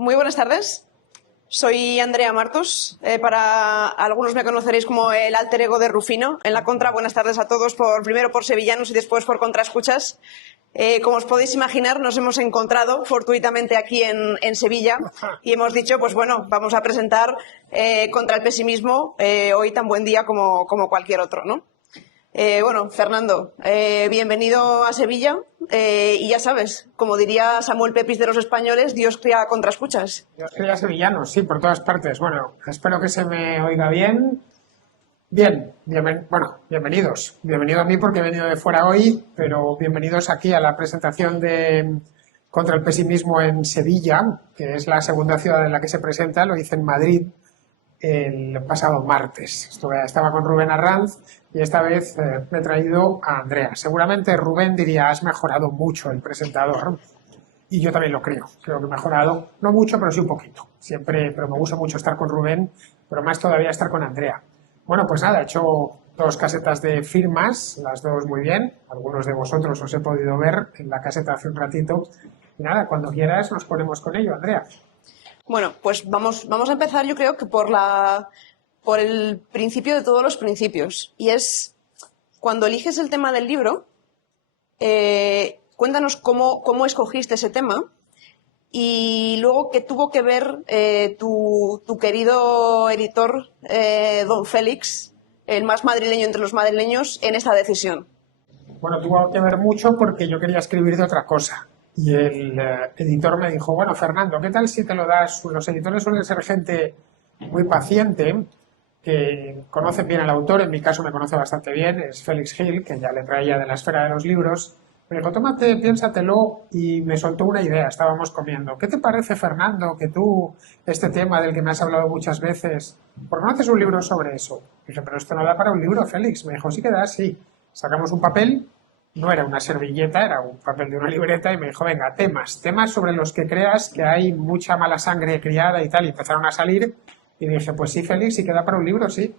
Muy buenas tardes. Soy Andrea Martos. Para algunos me conoceréis como el alter ego de Rufino. En la contra, buenas tardes a todos, primero por sevillanos y después por contraescuchas. Como os podéis imaginar, nos hemos encontrado fortuitamente aquí en Sevilla y hemos dicho, pues bueno, vamos a presentar Contra el pesimismo hoy tan buen día como cualquier otro, ¿no? Bueno, Fernando, bienvenido a Sevilla y ya sabes, como diría Samuel Pepys de los españoles, Dios cría contraescuchas. Dios cría sevillanos, sí, por todas partes. Bueno, espero que se me oiga bien. Bienvenidos. Bienvenido a mí porque he venido de fuera hoy, pero bienvenidos aquí a la presentación de Contra el pesimismo en Sevilla, que es la segunda ciudad en la que se presenta. Lo hice en Madrid el pasado martes. Estaba con Rubén Arranz y esta vez me he traído a Andrea. Seguramente Rubén diría, has mejorado mucho el presentador. Y yo también lo creo. Creo que he mejorado, no mucho, pero sí un poquito. Siempre, pero me gusta mucho estar con Rubén, pero más todavía estar con Andrea. Bueno, pues nada, he hecho 2 casetas de firmas, las 2 muy bien. Algunos de vosotros os he podido ver en la caseta hace un ratito. Y nada, cuando quieras nos ponemos con ello, Andrea. Bueno, pues vamos a empezar, yo creo que por el principio de todos los principios. Y es, cuando eliges el tema del libro, cuéntanos cómo escogiste ese tema y luego qué tuvo que ver tu querido editor, don Félix, el más madrileño entre los madrileños, en esta decisión. Bueno, tuvo que ver mucho porque yo quería escribir de otra cosa. Y el editor me dijo, bueno, Fernando, ¿qué tal si te lo das? Los editores suelen ser gente muy paciente, que conocen bien al autor, en mi caso me conoce bastante bien, es Félix Gil, que ya le traía de la esfera de los libros. Me dijo, tómate, piénsatelo, y me soltó una idea, estábamos comiendo. ¿Qué te parece, Fernando, que tú, este tema del que me has hablado muchas veces, ¿por qué no haces un libro sobre eso? Dije, pero esto no da para un libro, Félix. Me dijo, sí que da, sí. Sacamos un papel, no era una servilleta, era un papel de una libreta, y me dijo, venga, temas sobre los que creas que hay mucha mala sangre criada y tal, y empezaron a salir, y dije, pues sí, Félix, sí queda para un libro, sí.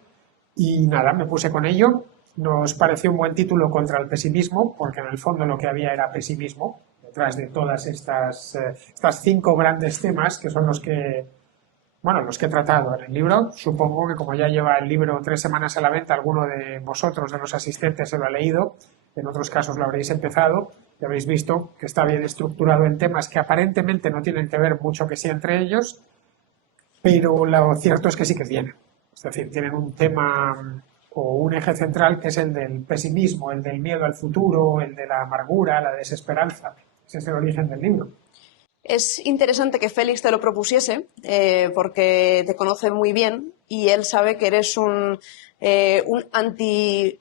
Y nada, me puse con ello. Nos pareció un buen título contra el pesimismo, porque en el fondo lo que había era pesimismo, detrás de todas estas 5 grandes temas que son los que he tratado en el libro. Supongo que como ya lleva el libro 3 semanas a la venta, alguno de vosotros, de los asistentes, se lo ha leído. En otros casos lo habréis empezado y habéis visto que está bien estructurado en temas que aparentemente no tienen que ver mucho que sí entre ellos, pero lo cierto es que sí que tienen. Es decir, tienen un tema o un eje central que es el del pesimismo, el del miedo al futuro, el de la amargura, la desesperanza. Ese es el origen del libro. Es interesante que Félix te lo propusiese, porque te conoce muy bien y él sabe que eres un antipesimista.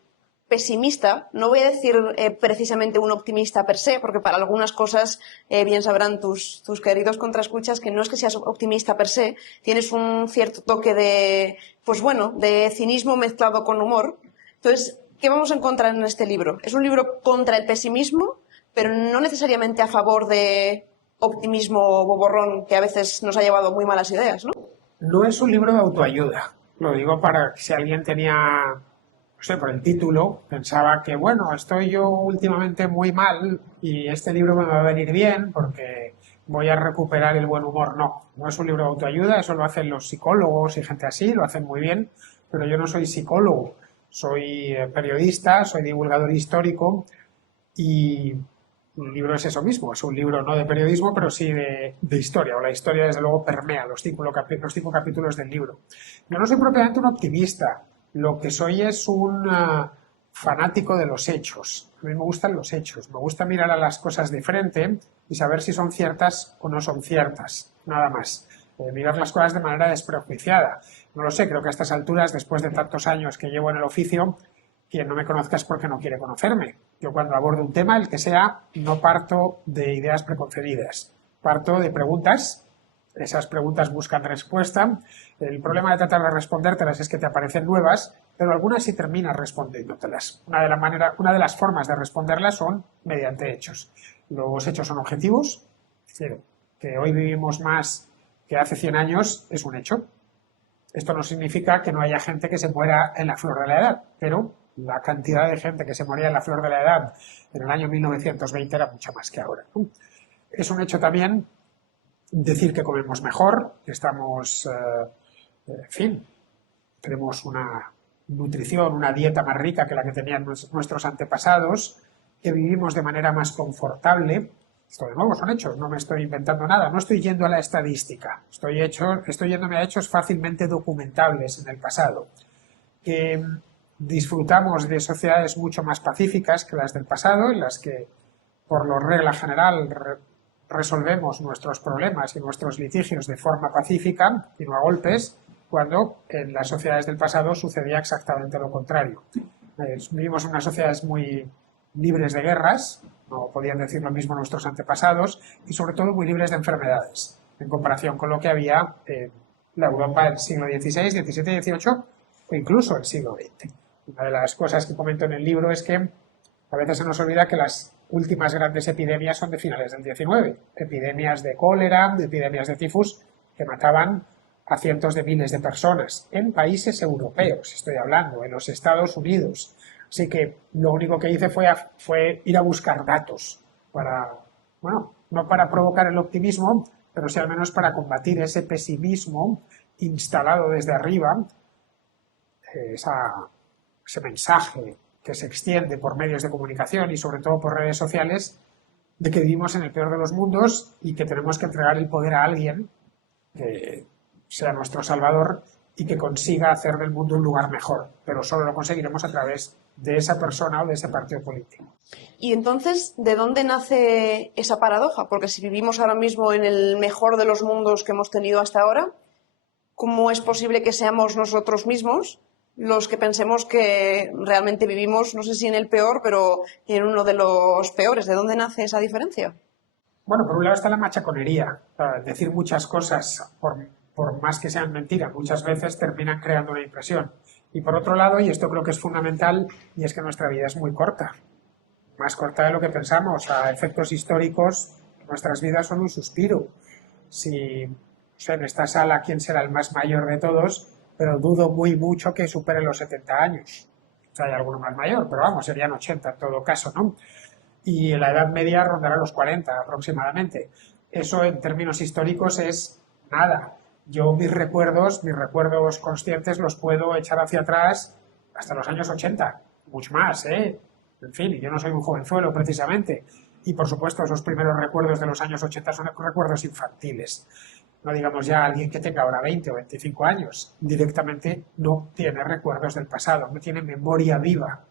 No voy a decir precisamente un optimista per se, porque para algunas cosas bien sabrán tus queridos contraescuchas que no es que seas optimista per se, tienes un cierto toque de cinismo mezclado con humor. Entonces, ¿qué vamos a encontrar en este libro? Es un libro contra el pesimismo, pero no necesariamente a favor de optimismo boborrón que a veces nos ha llevado muy malas ideas, ¿no? No es un libro de autoayuda. Lo digo para que si alguien tenía, no sé, por el título, pensaba que, bueno, estoy yo últimamente muy mal y este libro me va a venir bien porque voy a recuperar el buen humor. No es un libro de autoayuda, eso lo hacen los psicólogos y gente así, lo hacen muy bien, pero yo no soy psicólogo, soy periodista, soy divulgador histórico y un libro es eso mismo, es un libro no de periodismo, pero sí de historia, o la historia desde luego permea los 5 capítulos del libro. Yo no soy propiamente un optimista, lo que soy es un fanático de los hechos. A mí me gustan los hechos, me gusta mirar a las cosas de frente y saber si son ciertas o no son ciertas, nada más. Mirar las cosas de manera desprejuiciada. No lo sé, creo que a estas alturas, después de tantos años que llevo en el oficio, quien no me conozca es porque no quiere conocerme. Yo cuando abordo un tema, el que sea, no parto de ideas preconcebidas. Parto de preguntas. Esas preguntas buscan respuesta. El problema de tratar de respondértelas es que te aparecen nuevas, pero algunas sí terminas respondiéndotelas. Una de las formas de responderlas son mediante hechos. Los hechos son objetivos. Es decir, que hoy vivimos más que hace 100 años es un hecho. Esto no significa que no haya gente que se muera en la flor de la edad, pero la cantidad de gente que se moría en la flor de la edad en el año 1920 era mucha más que ahora, ¿no? Es un hecho también decir que comemos mejor, que estamos, en fin, tenemos una nutrición, una dieta más rica que la que tenían nuestros antepasados, que vivimos de manera más confortable. Esto de nuevo son hechos, no me estoy inventando nada, no estoy yendo a la estadística, estoy yéndome a hechos fácilmente documentables en el pasado. Que disfrutamos de sociedades mucho más pacíficas que las del pasado, en las que, por lo regla general, resolvemos nuestros problemas y nuestros litigios de forma pacífica y no a golpes, cuando en las sociedades del pasado sucedía exactamente lo contrario. Vivimos en unas sociedades muy libres de guerras, no podían decir lo mismo nuestros antepasados, y sobre todo muy libres de enfermedades, en comparación con lo que había en la Europa del siglo XVI, XVII y XVIII, o incluso el siglo XX. Una de las cosas que comento en el libro es que a veces se nos olvida que las últimas grandes epidemias son de finales del XIX. Epidemias de cólera, epidemias de tifus, que mataban a cientos de miles de personas en países europeos, estoy hablando, en los Estados Unidos. Así que lo único que hice fue ir a buscar datos para, bueno, no para provocar el optimismo, pero sí al menos para combatir ese pesimismo instalado desde arriba, ese mensaje que se extiende por medios de comunicación y sobre todo por redes sociales, de que vivimos en el peor de los mundos y que tenemos que entregar el poder a alguien que sea nuestro salvador y que consiga hacer del mundo un lugar mejor, pero solo lo conseguiremos a través de esa persona o de ese partido político. Y entonces, ¿de dónde nace esa paradoja? Porque si vivimos ahora mismo en el mejor de los mundos que hemos tenido hasta ahora, ¿cómo es posible que seamos nosotros mismos los que pensemos que realmente vivimos, no sé si en el peor, pero en uno de los peores? ¿De dónde nace esa diferencia? Bueno, por un lado está la machaconería. Decir muchas cosas, por más que sean mentiras, muchas veces terminan creando una impresión. Y por otro lado, y esto creo que es fundamental, y es que nuestra vida es muy corta. Más corta de lo que pensamos. A efectos históricos, nuestras vidas son un suspiro. Si, no sé, en esta sala, ¿quién será el más mayor de todos? Pero dudo muy mucho que supere los 70 años. O sea, hay alguno más mayor, pero vamos, serían 80 en todo caso, ¿no? Y la edad media rondará los 40 aproximadamente. Eso en términos históricos es nada. Yo mis recuerdos conscientes los puedo echar hacia atrás hasta los años 80, mucho más, ¿eh? En fin, yo no soy un jovenzuelo precisamente. Y por supuesto esos primeros recuerdos de los años 80 son recuerdos infantiles. No digamos ya alguien que tenga ahora 20 o 25 años, directamente no tiene recuerdos del pasado, no tiene memoria viva.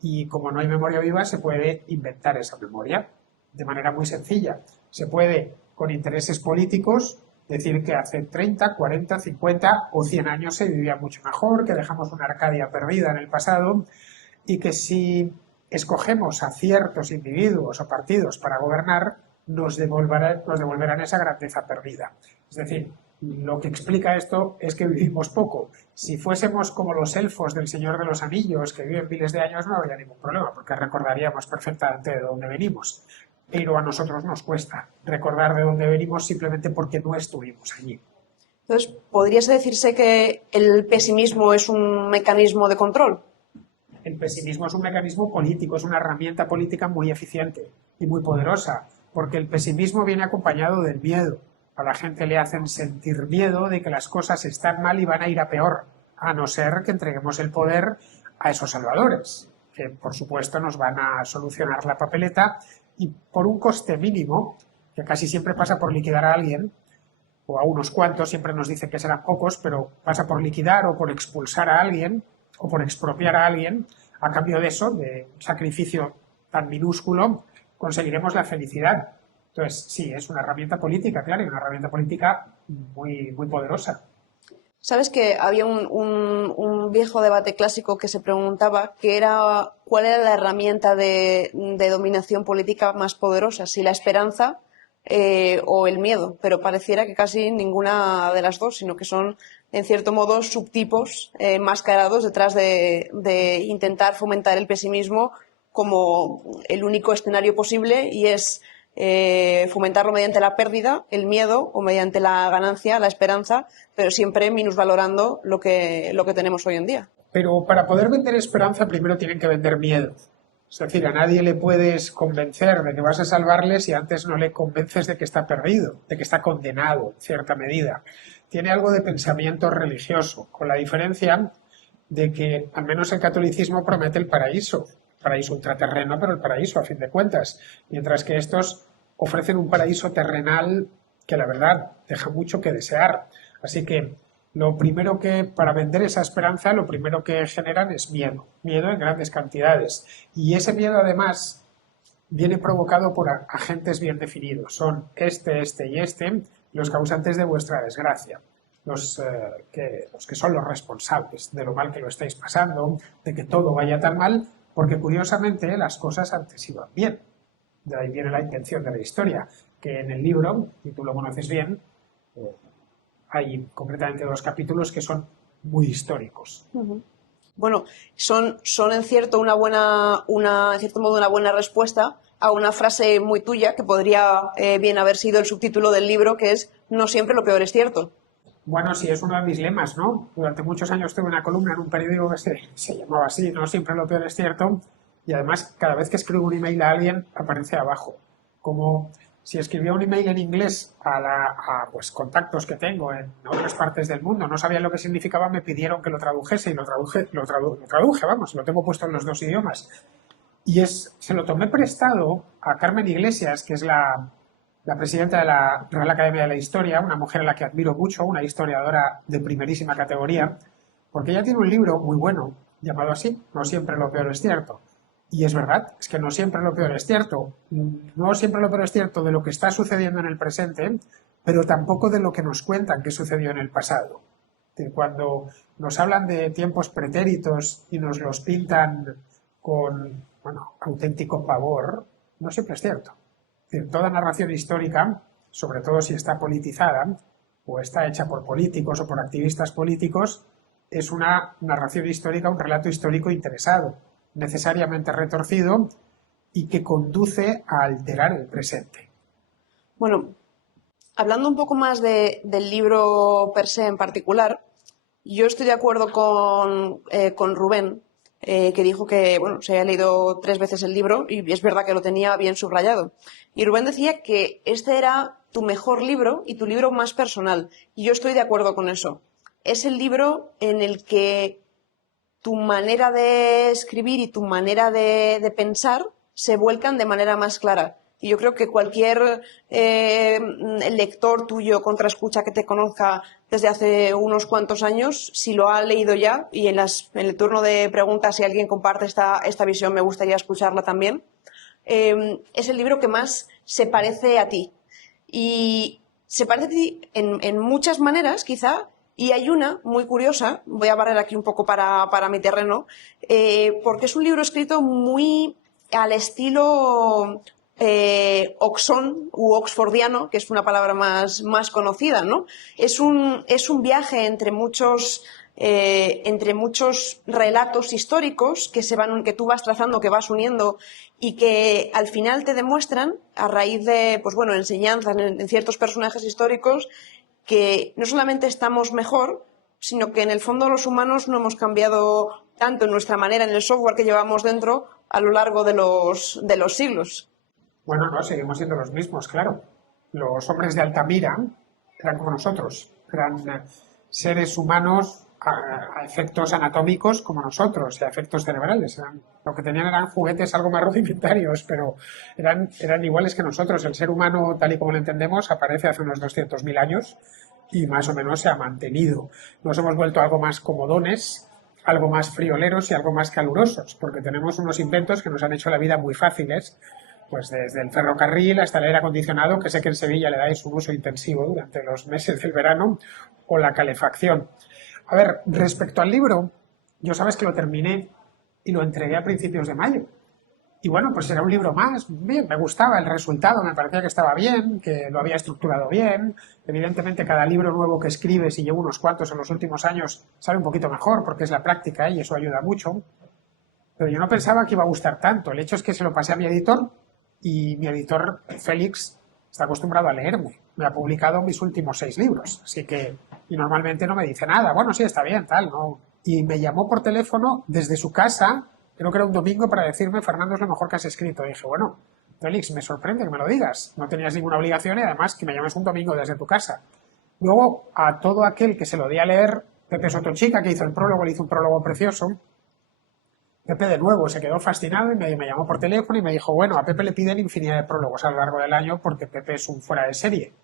Y como no hay memoria viva, se puede inventar esa memoria de manera muy sencilla. Se puede, con intereses políticos, decir que hace 30, 40, 50 o 100 años se vivía mucho mejor, que dejamos una Arcadia perdida en el pasado y que si escogemos a ciertos individuos o partidos para gobernar, nos devolverán esa grandeza perdida. Es decir, lo que explica esto es que vivimos poco. Si fuésemos como los elfos del Señor de los Anillos, que viven miles de años, no habría ningún problema, porque recordaríamos perfectamente de dónde venimos. Pero a nosotros nos cuesta recordar de dónde venimos simplemente porque no estuvimos allí. Entonces, ¿podríase decirse que el pesimismo es un mecanismo de control? El pesimismo es un mecanismo político, es una herramienta política muy eficiente y muy poderosa, porque el pesimismo viene acompañado del miedo. A la gente le hacen sentir miedo de que las cosas están mal y van a ir a peor, a no ser que entreguemos el poder a esos salvadores, que por supuesto nos van a solucionar la papeleta y por un coste mínimo, que casi siempre pasa por liquidar a alguien, o a unos cuantos, siempre nos dicen que serán pocos, pero pasa por liquidar o por expulsar a alguien, o por expropiar a alguien, a cambio de eso, de un sacrificio tan minúsculo, conseguiremos la felicidad. Entonces, sí, es una herramienta política, claro, y una herramienta política muy, muy poderosa. Sabes que había un viejo debate clásico que se preguntaba cuál era la herramienta de dominación política más poderosa, si la esperanza o el miedo, pero pareciera que casi ninguna de las dos, sino que son, en cierto modo, subtipos mascarados detrás de intentar fomentar el pesimismo como el único escenario posible, y es fomentarlo mediante la pérdida, el miedo, o mediante la ganancia, la esperanza, pero siempre minusvalorando lo que tenemos hoy en día. Pero para poder vender esperanza primero tienen que vender miedo. Es decir, a nadie le puedes convencer de que vas a salvarle si antes no le convences de que está perdido, de que está condenado en cierta medida. Tiene algo de pensamiento religioso, con la diferencia de que al menos el catolicismo promete el paraíso ultraterreno, pero el paraíso a fin de cuentas, mientras que estos ofrecen un paraíso terrenal que la verdad deja mucho que desear. Así que lo primero que, para vender esa esperanza, lo primero que generan es miedo, miedo en grandes cantidades. Y ese miedo además viene provocado por agentes bien definidos. Son este y este los causantes de vuestra desgracia. Los que son los responsables de lo mal que lo estáis pasando, de que todo vaya tan mal, porque curiosamente las cosas antes iban bien. De ahí viene la intención de la historia, que en el libro, y tú lo conoces bien, hay concretamente 2 capítulos que son muy históricos. Bueno, son en cierto en cierto modo una buena respuesta a una frase muy tuya que podría bien haber sido el subtítulo del libro, que es "No siempre lo peor es cierto". Bueno, sí, es uno de mis lemas, ¿no? Durante muchos años tuve una columna en un periódico que se llamaba así, "No siempre lo peor es cierto", y además cada vez que escribo un email a alguien aparece abajo, como si escribía un email en inglés a pues, contactos que tengo en otras partes del mundo, no sabían lo que significaba, me pidieron que lo tradujese y lo traduje, vamos, lo tengo puesto en los 2 idiomas. Y se lo tomé prestado a Carmen Iglesias, que es la presidenta de la Real Academia de la Historia, una mujer a la que admiro mucho, una historiadora de primerísima categoría, porque ella tiene un libro muy bueno, llamado así, "No siempre lo peor es cierto". Y es verdad, es que no siempre lo peor es cierto. No siempre lo peor es cierto de lo que está sucediendo en el presente, pero tampoco de lo que nos cuentan que sucedió en el pasado. Cuando nos hablan de tiempos pretéritos y nos los pintan con, bueno, auténtico pavor, no siempre es cierto. Es decir, toda narración histórica, sobre todo si está politizada o está hecha por políticos o por activistas políticos, es una narración histórica, un relato histórico interesado, necesariamente retorcido y que conduce a alterar el presente. Bueno, hablando un poco más del libro per se en particular, yo estoy de acuerdo con Rubén, que dijo que bueno, se había leído 3 veces el libro y es verdad que lo tenía bien subrayado. Y Rubén decía que este era tu mejor libro y tu libro más personal. Y yo estoy de acuerdo con eso. Es el libro en el que tu manera de escribir y tu manera de pensar se vuelcan de manera más clara. Y yo creo que cualquier lector tuyo, contraescucha que te conozca desde hace unos cuantos años, si lo ha leído ya, y en el turno de preguntas, si alguien comparte esta visión, me gustaría escucharla también, es el libro que más se parece a ti. Y se parece a ti en muchas maneras, quizá, y hay una muy curiosa, voy a barrer aquí un poco para mi terreno, porque es un libro escrito muy al estilo oxón u oxfordiano, que es una palabra más conocida, ¿no? Es un viaje entre muchos relatos históricos que tú vas trazando, que vas uniendo y que al final te demuestran, a raíz de pues bueno, enseñanzas en ciertos personajes históricos, que no solamente estamos mejor, sino que en el fondo los humanos no hemos cambiado tanto en nuestra manera, en el software que llevamos dentro a lo largo de los siglos. Bueno, no, seguimos siendo los mismos, claro. Los hombres de Altamira eran como nosotros, eran seres humanos a efectos anatómicos como nosotros y a efectos cerebrales. Lo que tenían eran juguetes algo más rudimentarios, pero eran iguales que nosotros. El ser humano, tal y como lo entendemos, aparece hace unos 200.000 años y más o menos se ha mantenido. Nos hemos vuelto algo más comodones, algo más frioleros y algo más calurosos, porque tenemos unos inventos que nos han hecho la vida muy fáciles, pues desde el ferrocarril hasta el aire acondicionado, que sé que en Sevilla le dais un uso intensivo durante los meses del verano, o la calefacción. A ver, respecto al libro, yo sabes que lo terminé y lo entregué a principios de mayo. Y bueno, pues era un libro más, bien, me gustaba el resultado, me parecía que estaba bien, que lo había estructurado bien. Evidentemente cada libro nuevo que escribes, y llevo unos cuantos en los últimos años, sale un poquito mejor porque es la práctica y eso ayuda mucho. Pero yo no pensaba que iba a gustar tanto. El hecho es que se lo pasé a mi editor y mi editor, Félix, está acostumbrado a leerme. Me ha publicado mis últimos 6 libros, así que, y normalmente no me dice nada. Bueno, sí, está bien, tal, ¿no? Y me llamó por teléfono desde su casa creo que era un domingo, para decirme: Fernando, es lo mejor que has escrito. Y dije: bueno, Félix, me sorprende que me lo digas. No tenías ninguna obligación y además que me llames un domingo desde tu casa. Luego, a todo aquel que se lo di a leer, Pepe Sotochica, que hizo el prólogo, le hizo un prólogo precioso. Pepe de nuevo se quedó fascinado y me llamó por teléfono y me dijo: bueno, a Pepe le piden infinidad de prólogos a lo largo del año porque Pepe es un fuera de serie.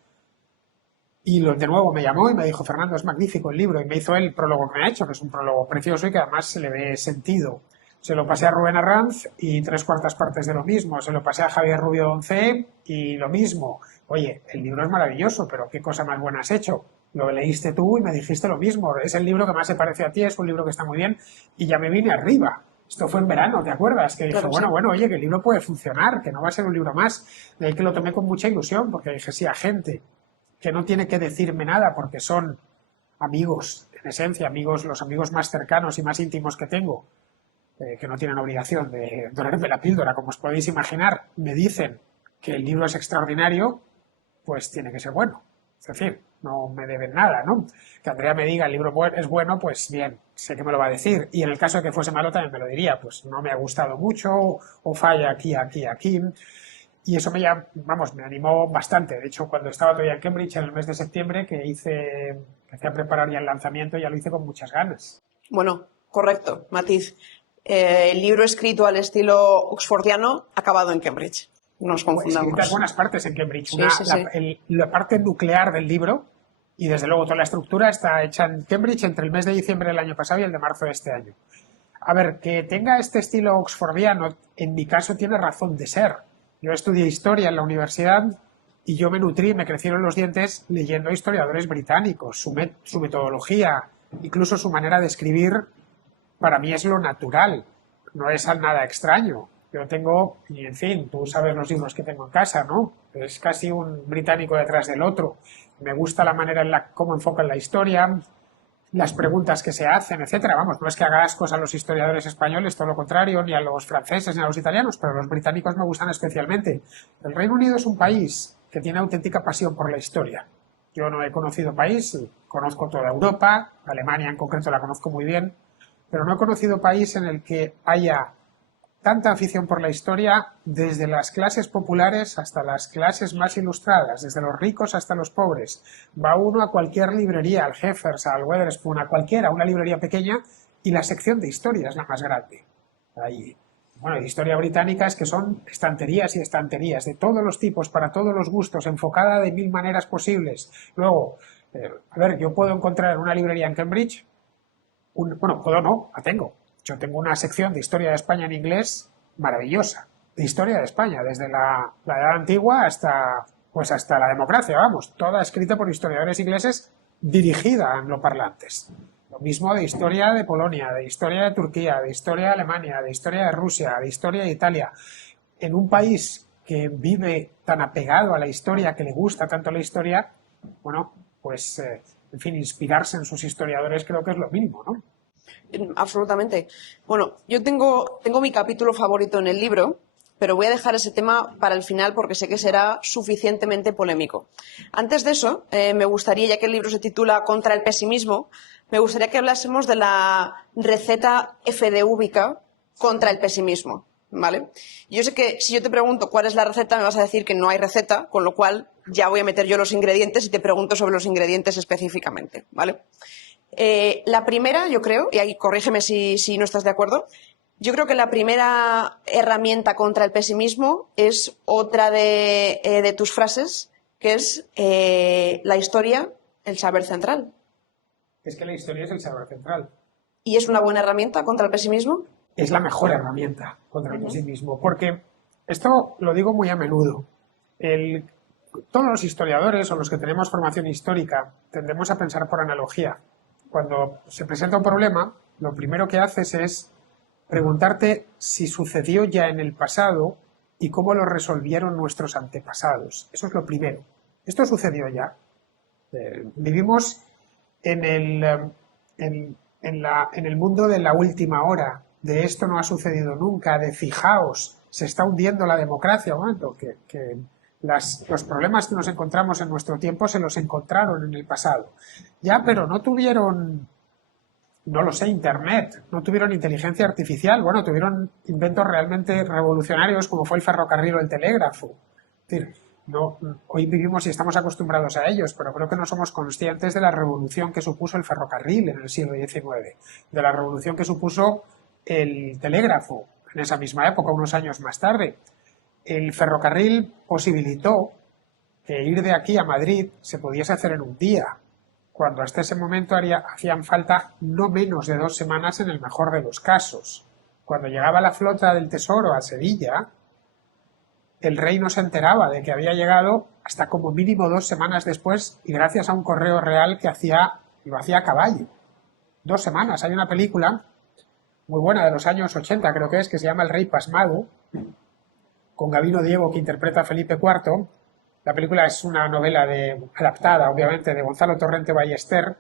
Y de nuevo me llamó y me dijo: Fernando, es magnífico el libro. Y me hizo el prólogo que me ha hecho, que es un prólogo precioso y que además se le ve sentido. Se lo pasé a Rubén Arranz y 3/4 partes de lo mismo. Se lo pasé a Javier Rubio Once y lo mismo. Oye, el libro es maravilloso, pero qué cosa más buena has hecho. Lo leíste tú y me dijiste lo mismo. Es el libro que más se parece a ti, es un libro que está muy bien. Y ya me vine arriba. Esto fue en verano, ¿te acuerdas? Que dije: Claro, sí. bueno, oye, que el libro puede funcionar, que no va a ser un libro más. De ahí que lo tomé con mucha ilusión, porque dije: sí, a gente que no tiene que decirme nada porque son amigos, en esencia, amigos, los amigos más cercanos y más íntimos que tengo, que no tienen obligación de dorarme la píldora, como os podéis imaginar, me dicen que el libro es extraordinario, pues tiene que ser bueno. Es decir, no me deben nada, ¿no? Que Andrea me diga: el libro es bueno, pues bien, sé que me lo va a decir. Y en el caso de que fuese malo también me lo diría: pues no me ha gustado mucho, o falla aquí, aquí, aquí. Y eso me animó bastante. De hecho, cuando estaba todavía en Cambridge, en el mes de septiembre, que empecé a preparar ya el lanzamiento, ya lo hice con muchas ganas. Bueno, correcto, matiz. El libro escrito al estilo oxfordiano, acabado en Cambridge. No nos confundamos. Escritas buenas partes en Cambridge. Sí, sí, sí. La parte nuclear del libro, y desde luego toda la estructura, está hecha en Cambridge entre el mes de diciembre del año pasado y el de marzo de este año. A ver, que tenga este estilo oxfordiano, en mi caso tiene razón de ser. Yo estudié historia en la universidad y yo me nutrí, me crecieron los dientes leyendo a historiadores británicos. Su metodología, incluso su manera de escribir, para mí es lo natural, no es nada extraño. Yo tengo, y en fin, tú sabes los libros que tengo en casa, ¿no? Es casi un británico detrás del otro. Me gusta la manera en cómo enfocan la historia, las preguntas que se hacen, etcétera. Vamos, no es que haga ascos a los historiadores españoles, todo lo contrario, ni a los franceses ni a los italianos, pero los británicos me gustan especialmente. El Reino Unido es un país que tiene auténtica pasión por la historia. Yo no he conocido país, conozco toda Europa, Alemania en concreto la conozco muy bien, pero no he conocido país en el que haya tanta afición por la historia, desde las clases populares hasta las clases más ilustradas, desde los ricos hasta los pobres. Va uno a cualquier librería, al Jeffers, al Wetherspoon, a cualquiera, una librería pequeña, y la sección de historia es la más grande. Ahí. Bueno, de historia británica es que son estanterías y estanterías, de todos los tipos, para todos los gustos, enfocada de 1000 maneras posibles. Luego, a ver, yo puedo encontrar en una librería en Cambridge, puedo no, la tengo. Yo tengo una sección de historia de España en inglés maravillosa, de historia de España, desde la Edad Antigua hasta la democracia, vamos, toda escrita por historiadores ingleses, dirigida a angloparlantes. Lo mismo de historia de Polonia, de historia de Turquía, de historia de Alemania, de historia de Rusia, de historia de Italia. En un país que vive tan apegado a la historia, que le gusta tanto la historia, bueno, pues, en fin, inspirarse en sus historiadores creo que es lo mínimo, ¿no? Absolutamente. Bueno, yo tengo mi capítulo favorito en el libro, pero voy a dejar ese tema para el final porque sé que será suficientemente polémico. Antes de eso, me gustaría, ya que el libro se titula Contra el pesimismo, me gustaría que hablásemos de la receta FDÚbica contra el pesimismo, ¿vale? Yo sé que si yo te pregunto cuál es la receta, me vas a decir que no hay receta, con lo cual ya voy a meter yo los ingredientes y te pregunto sobre los ingredientes específicamente, ¿vale? La primera, yo creo, y ahí corrígeme si no estás de acuerdo, yo creo que la primera herramienta contra el pesimismo es otra de tus frases, que es la historia, el saber central. Es que la historia es el saber central. ¿Y es una buena herramienta contra el pesimismo? Es la mejor herramienta contra el pesimismo, porque esto lo digo muy a menudo. Todos los historiadores o los que tenemos formación histórica tendemos a pensar por analogía. Cuando se presenta un problema, lo primero que haces es preguntarte si sucedió ya en el pasado y cómo lo resolvieron nuestros antepasados. Eso es lo primero. Esto sucedió ya. Vivimos en el mundo de la última hora, de esto no ha sucedido nunca, de fijaos, se está hundiendo la democracia. Un momento, que los problemas que nos encontramos en nuestro tiempo se los encontraron en el pasado. Ya, pero no tuvieron no lo sé, Internet, no tuvieron inteligencia artificial, bueno, tuvieron inventos realmente revolucionarios como fue el ferrocarril o el telégrafo. Es decir, no, hoy vivimos y estamos acostumbrados a ellos, pero creo que no somos conscientes de la revolución que supuso el ferrocarril en el siglo XIX, de la revolución que supuso el telégrafo en esa misma época, unos años más tarde. El ferrocarril posibilitó que ir de aquí a Madrid se pudiese hacer en un día, cuando hasta ese momento hacían falta no menos de 2 semanas en el mejor de los casos. Cuando llegaba la flota del Tesoro a Sevilla, el rey no se enteraba de que había llegado hasta como mínimo 2 semanas después y gracias a un correo real que lo hacía a caballo. 2 semanas. Hay una película muy buena de los años 80, creo que se llama El rey pasmado, con Gabino Diego, que interpreta a Felipe IV. La película es una novela adaptada, obviamente, de Gonzalo Torrente Ballester,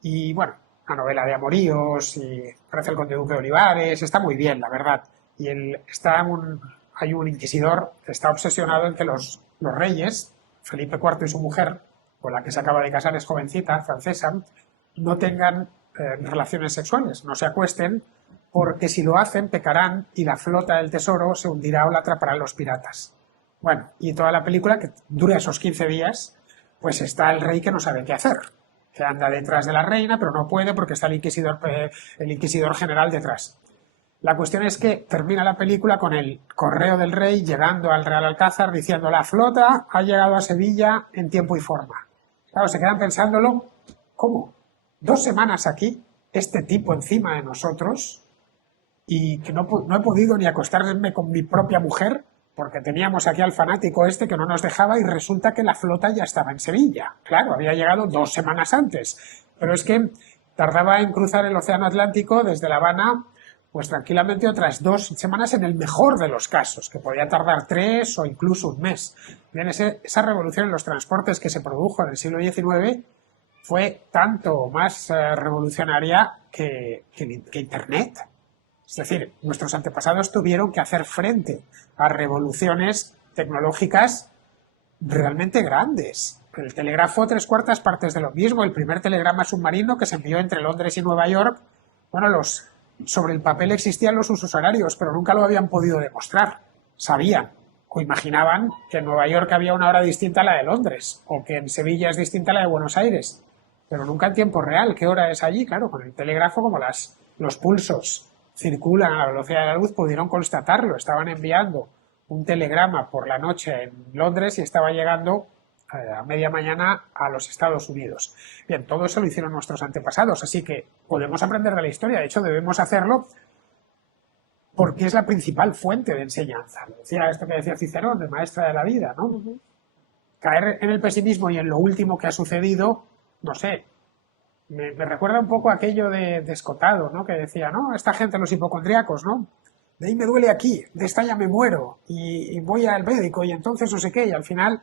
y bueno, una novela de amoríos, y aparece el conde duque de Olivares, está muy bien, la verdad. Y hay un inquisidor que está obsesionado en que los reyes, Felipe IV y su mujer, con la que se acaba de casar, es jovencita, francesa, no tengan relaciones sexuales, no se acuesten, porque si lo hacen pecarán y la flota del Tesoro se hundirá o la atraparán los piratas. Bueno, y toda la película, que dura esos 15 días, pues está el rey que no sabe qué hacer, que anda detrás de la reina, pero no puede porque está el inquisidor general detrás. La cuestión es que termina la película con el correo del rey llegando al Real Alcázar diciendo: la flota ha llegado a Sevilla en tiempo y forma. Claro, se quedan pensándolo, ¿cómo? 2 semanas aquí, este tipo encima de nosotros, y que no he podido ni acostarme con mi propia mujer, porque teníamos aquí al fanático que no nos dejaba, y resulta que la flota ya estaba en Sevilla. Claro, había llegado 2 semanas antes, pero es que tardaba en cruzar el océano Atlántico desde La Habana, pues tranquilamente otras 2 semanas en el mejor de los casos, que podía tardar 3 o incluso un mes. Bien, esa revolución en los transportes que se produjo en el siglo XIX fue tanto más revolucionaria que Internet. Es decir, nuestros antepasados tuvieron que hacer frente a revoluciones tecnológicas realmente grandes. El telégrafo, 3/4 partes de lo mismo. El primer telegrama submarino que se envió entre Londres y Nueva York, bueno, sobre el papel existían los usos horarios, pero nunca lo habían podido demostrar. Sabían o imaginaban que en Nueva York había una hora distinta a la de Londres, o que en Sevilla es distinta a la de Buenos Aires, pero nunca en tiempo real. ¿Qué hora es allí? Claro, con el telégrafo, como los pulsos circulan a la velocidad de la luz, pudieron constatarlo. Estaban enviando un telegrama por la noche en Londres y estaba llegando a media mañana a los Estados Unidos. Bien, todo eso lo hicieron nuestros antepasados, así que podemos aprender de la historia. De hecho, debemos hacerlo porque es la principal fuente de enseñanza. Decía esto que decía Cicerón, de maestra de la vida, ¿no? Caer en el pesimismo y en lo último que ha sucedido, no sé, me recuerda un poco aquello de Escotado, ¿no? Que decía, no, esta gente, los hipocondríacos, ¿no? De ahí me duele aquí, de esta ya me muero, y voy al médico, y entonces no sé qué, y al final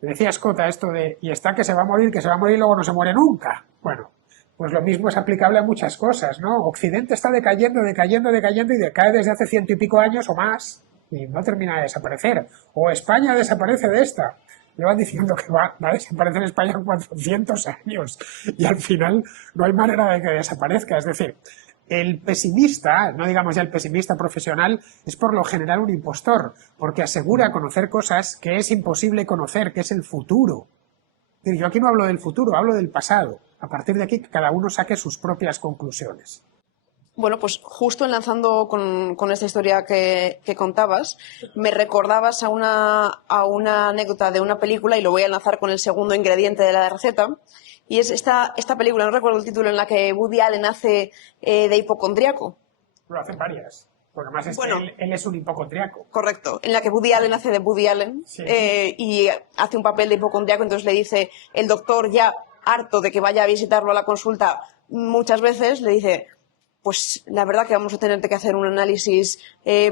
decía Escota esto de, y está que se va a morir y luego no se muere nunca. Bueno, pues lo mismo es aplicable a muchas cosas, ¿no? Occidente está decayendo y decae desde hace 100 y pico años o más, y no termina de desaparecer. O España desaparece de esta. Llevan diciendo que va a desaparecer España en 400 años, y al final no hay manera de que desaparezca. Es decir, el pesimista, no digamos ya el pesimista profesional, es por lo general un impostor, porque asegura conocer cosas que es imposible conocer, que es el futuro. Yo aquí no hablo del futuro, hablo del pasado. A partir de aquí, que cada uno saque sus propias conclusiones. Bueno, pues justo enlazando con esta historia que contabas, me recordabas a una anécdota de una película, y lo voy a enlazar con el segundo ingrediente de la receta, y es esta película, no recuerdo el título, en la que Woody Allen hace de hipocondríaco. Lo hacen varias, porque además es que él es un hipocondríaco. Correcto, en la que Woody Allen hace de Woody Allen, sí. Y hace un papel de hipocondríaco, entonces le dice el doctor, ya harto de que vaya a visitarlo a la consulta muchas veces, le dice, pues la verdad que vamos a tenerte que hacer un análisis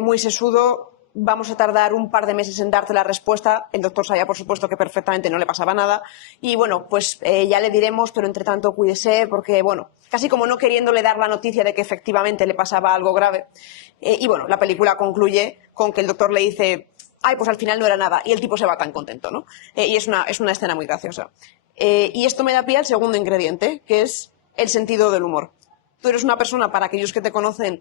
muy sesudo, vamos a tardar un par de meses en darte la respuesta. El doctor sabía, por supuesto, que perfectamente no le pasaba nada, y bueno, pues ya le diremos, pero entre tanto cuídese, porque bueno, casi como no queriéndole dar la noticia de que efectivamente le pasaba algo grave. Y bueno, la película concluye con que el doctor le dice, ay, pues al final no era nada, y el tipo se va tan contento, ¿no? Y es una escena muy graciosa. Y esto me da pie al segundo ingrediente, que es el sentido del humor. Tú eres una persona, para aquellos que te conocen,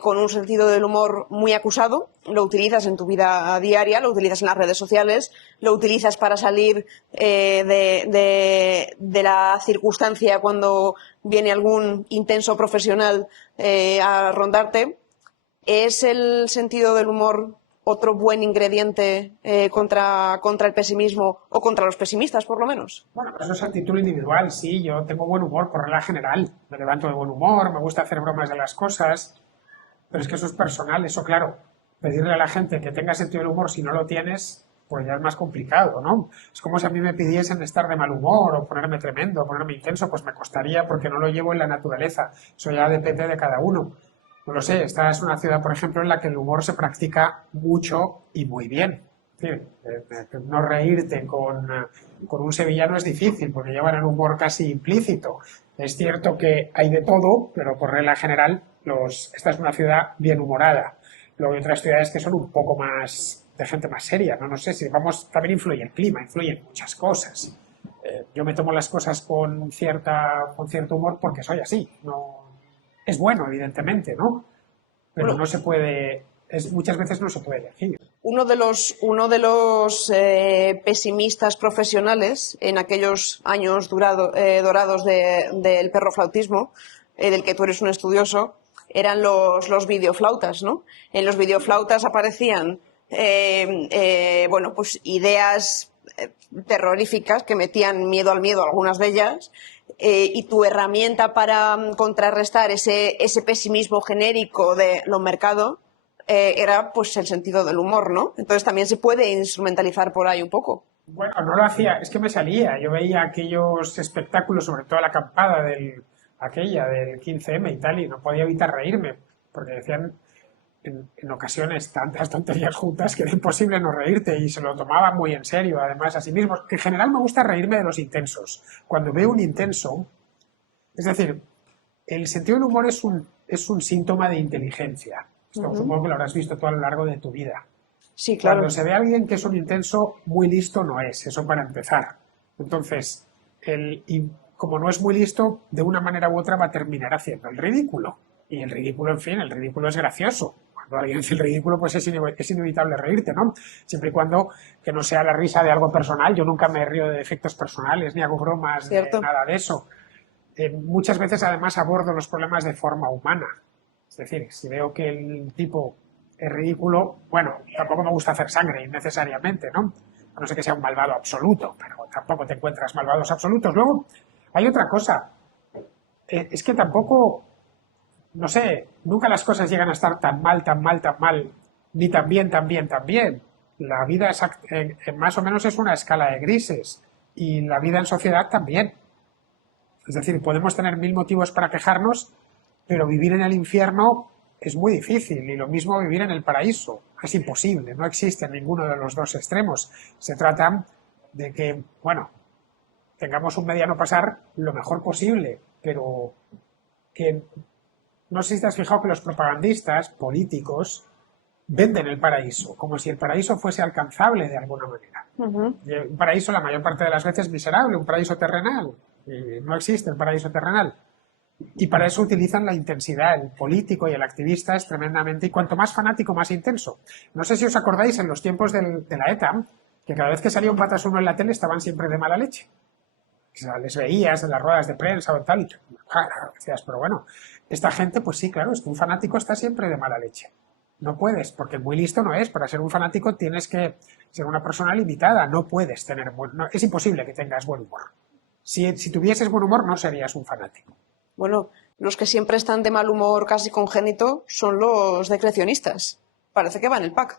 con un sentido del humor muy acusado. Lo utilizas en tu vida diaria, lo utilizas en las redes sociales, lo utilizas para salir de la circunstancia cuando viene algún intenso profesional a rondarte. ¿Es el sentido del humor otro buen ingrediente contra el pesimismo o contra los pesimistas, por lo menos? Bueno, eso es a título individual, sí. Yo tengo buen humor por regla general. Me levanto de buen humor, me gusta hacer bromas de las cosas, pero es que eso es personal. Eso, claro, pedirle a la gente que tenga sentido del humor si no lo tienes, pues ya es más complicado, ¿no? Es como si a mí me pidiesen estar de mal humor o ponerme tremendo, o ponerme intenso, pues me costaría porque no lo llevo en la naturaleza. Eso ya depende de cada uno. No lo sé, esta es una ciudad, por ejemplo, en la que el humor se practica mucho y muy bien. Es decir, no reírte con un sevillano es difícil, porque llevan el humor casi implícito. Es cierto que hay de todo, pero por regla general, esta es una ciudad bien humorada. Luego hay otras ciudades que son un poco más de gente más seria, ¿no? No sé si también influye el clima, influyen muchas cosas. Yo me tomo las cosas con cierto humor porque soy así, no. Es bueno, evidentemente, ¿no? Pero Bueno, no se puede, muchas veces no se puede elegir. uno de los pesimistas profesionales en aquellos años dorados del perroflautismo, del que tú eres un estudioso, eran los videoflautas, ¿no? En los videoflautas aparecían bueno, pues ideas terroríficas que metían miedo al miedo, algunas de ellas, y tu herramienta para contrarrestar ese pesimismo genérico de los mercados era pues el sentido del humor, ¿no? Entonces también se puede instrumentalizar por ahí un poco. Bueno, no lo hacía, es que me salía. Yo veía aquellos espectáculos, sobre todo la acampada aquella del 15M y tal, y no podía evitar reírme, porque decían en ocasiones tantas tonterías juntas que era imposible no reírte y se lo tomaba muy en serio, además a sí mismos. En general me gusta reírme de los intensos. Cuando veo un intenso, es decir, el sentido del humor es un síntoma de inteligencia. Esto supongo que lo habrás visto tú a lo largo de tu vida. Sí, claro. Cuando se ve a alguien que es un intenso, muy listo no es, eso para empezar. Entonces, y como no es muy listo, de una manera u otra va a terminar haciendo el ridículo. Y el ridículo, en fin, el ridículo es gracioso. Cuando alguien hace el ridículo, pues es inevitable reírte, ¿no? Siempre y cuando que no sea la risa de algo personal. Yo nunca me río de defectos personales, ni hago bromas, Cierto. de nada de eso. Muchas veces, además, abordo los problemas de forma humana. Es decir, si veo que el tipo es ridículo, bueno, tampoco me gusta hacer sangre innecesariamente, ¿no? A no ser que sea un malvado absoluto, pero tampoco te encuentras malvados absolutos. Luego, hay otra cosa. Es que tampoco, no sé, nunca las cosas llegan a estar tan mal, tan mal, tan mal, ni tan bien, tan bien, tan bien. La vida más o menos es una escala de grises y la vida en sociedad también. Es decir, podemos tener mil motivos para quejarnos, pero vivir en el infierno es muy difícil y lo mismo vivir en el paraíso. Es imposible, no existe ninguno de los dos extremos. Se trata de que, bueno, tengamos un mediano pasar lo mejor posible, pero que no sé si te has fijado que los propagandistas políticos venden el paraíso, como si el paraíso fuese alcanzable de alguna manera. Y un paraíso la mayor parte de las veces miserable, un paraíso terrenal. Y no existe el paraíso terrenal. Y para eso utilizan la intensidad. El político y el activista es tremendamente... Y cuanto más fanático, más intenso. No sé si os acordáis en los tiempos de la ETA, que cada vez que salía un Batasuna en la tele estaban siempre de mala leche. O sea, les veías en las ruedas de prensa o tal, y decías, pero bueno, esta gente, pues sí, claro, es que un fanático está siempre de mala leche. No puedes, porque muy listo no es. Para ser un fanático tienes que ser una persona limitada. No puedes tener es imposible que tengas buen humor. Si tuvieses buen humor, no serías un fanático. Bueno, los que siempre están de mal humor casi congénito son los decrecionistas. Parece que va en el pack.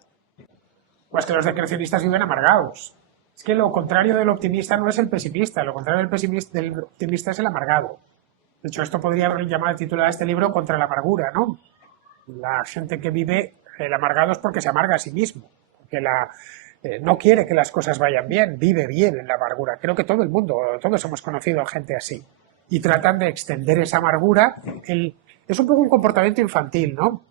Pues que los decrecionistas viven amargados. Es que lo contrario del optimista no es el pesimista, lo contrario del optimista es el amargado. De hecho, esto podría haber llamado el título de este libro Contra la amargura, ¿no? La gente que vive el amargado es porque se amarga a sí mismo, porque no quiere que las cosas vayan bien, vive bien en la amargura. Creo que todo el mundo, todos hemos conocido a gente así. Y tratan de extender esa amargura. Es un poco un comportamiento infantil, ¿no?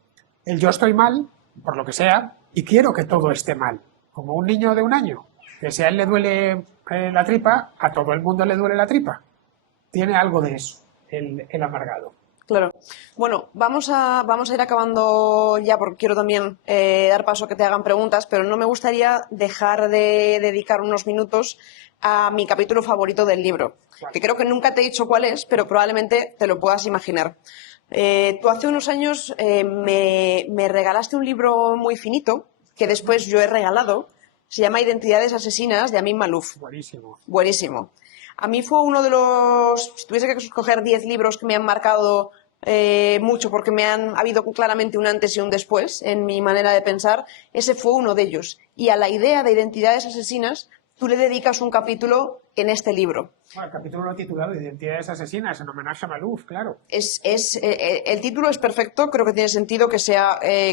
Yo estoy mal, por lo que sea, y quiero que todo esté mal. Como un niño de 1 año, que si a él le duele la tripa, a todo el mundo le duele la tripa. Tiene algo de eso, el amargado. Claro. Bueno, vamos a ir acabando ya porque quiero también dar paso a que te hagan preguntas, pero no me gustaría dejar de dedicar unos minutos a mi capítulo favorito del libro, que creo que nunca te he dicho cuál es, pero probablemente te lo puedas imaginar. Tú hace unos años me regalaste un libro muy finito, que después yo he regalado, se llama Identidades asesinas, de Amin Maalouf. Buenísimo. Buenísimo. A mí fue uno de los, si tuviese que escoger 10 libros que me han marcado mucho porque ha habido claramente un antes y un después en mi manera de pensar, ese fue uno de ellos. Y a la idea de Identidades asesinas, tú le dedicas un capítulo en este libro. Bueno, el capítulo lo he titulado Identidades asesinas, en homenaje a Maalouf, claro. El título es perfecto, creo que tiene sentido que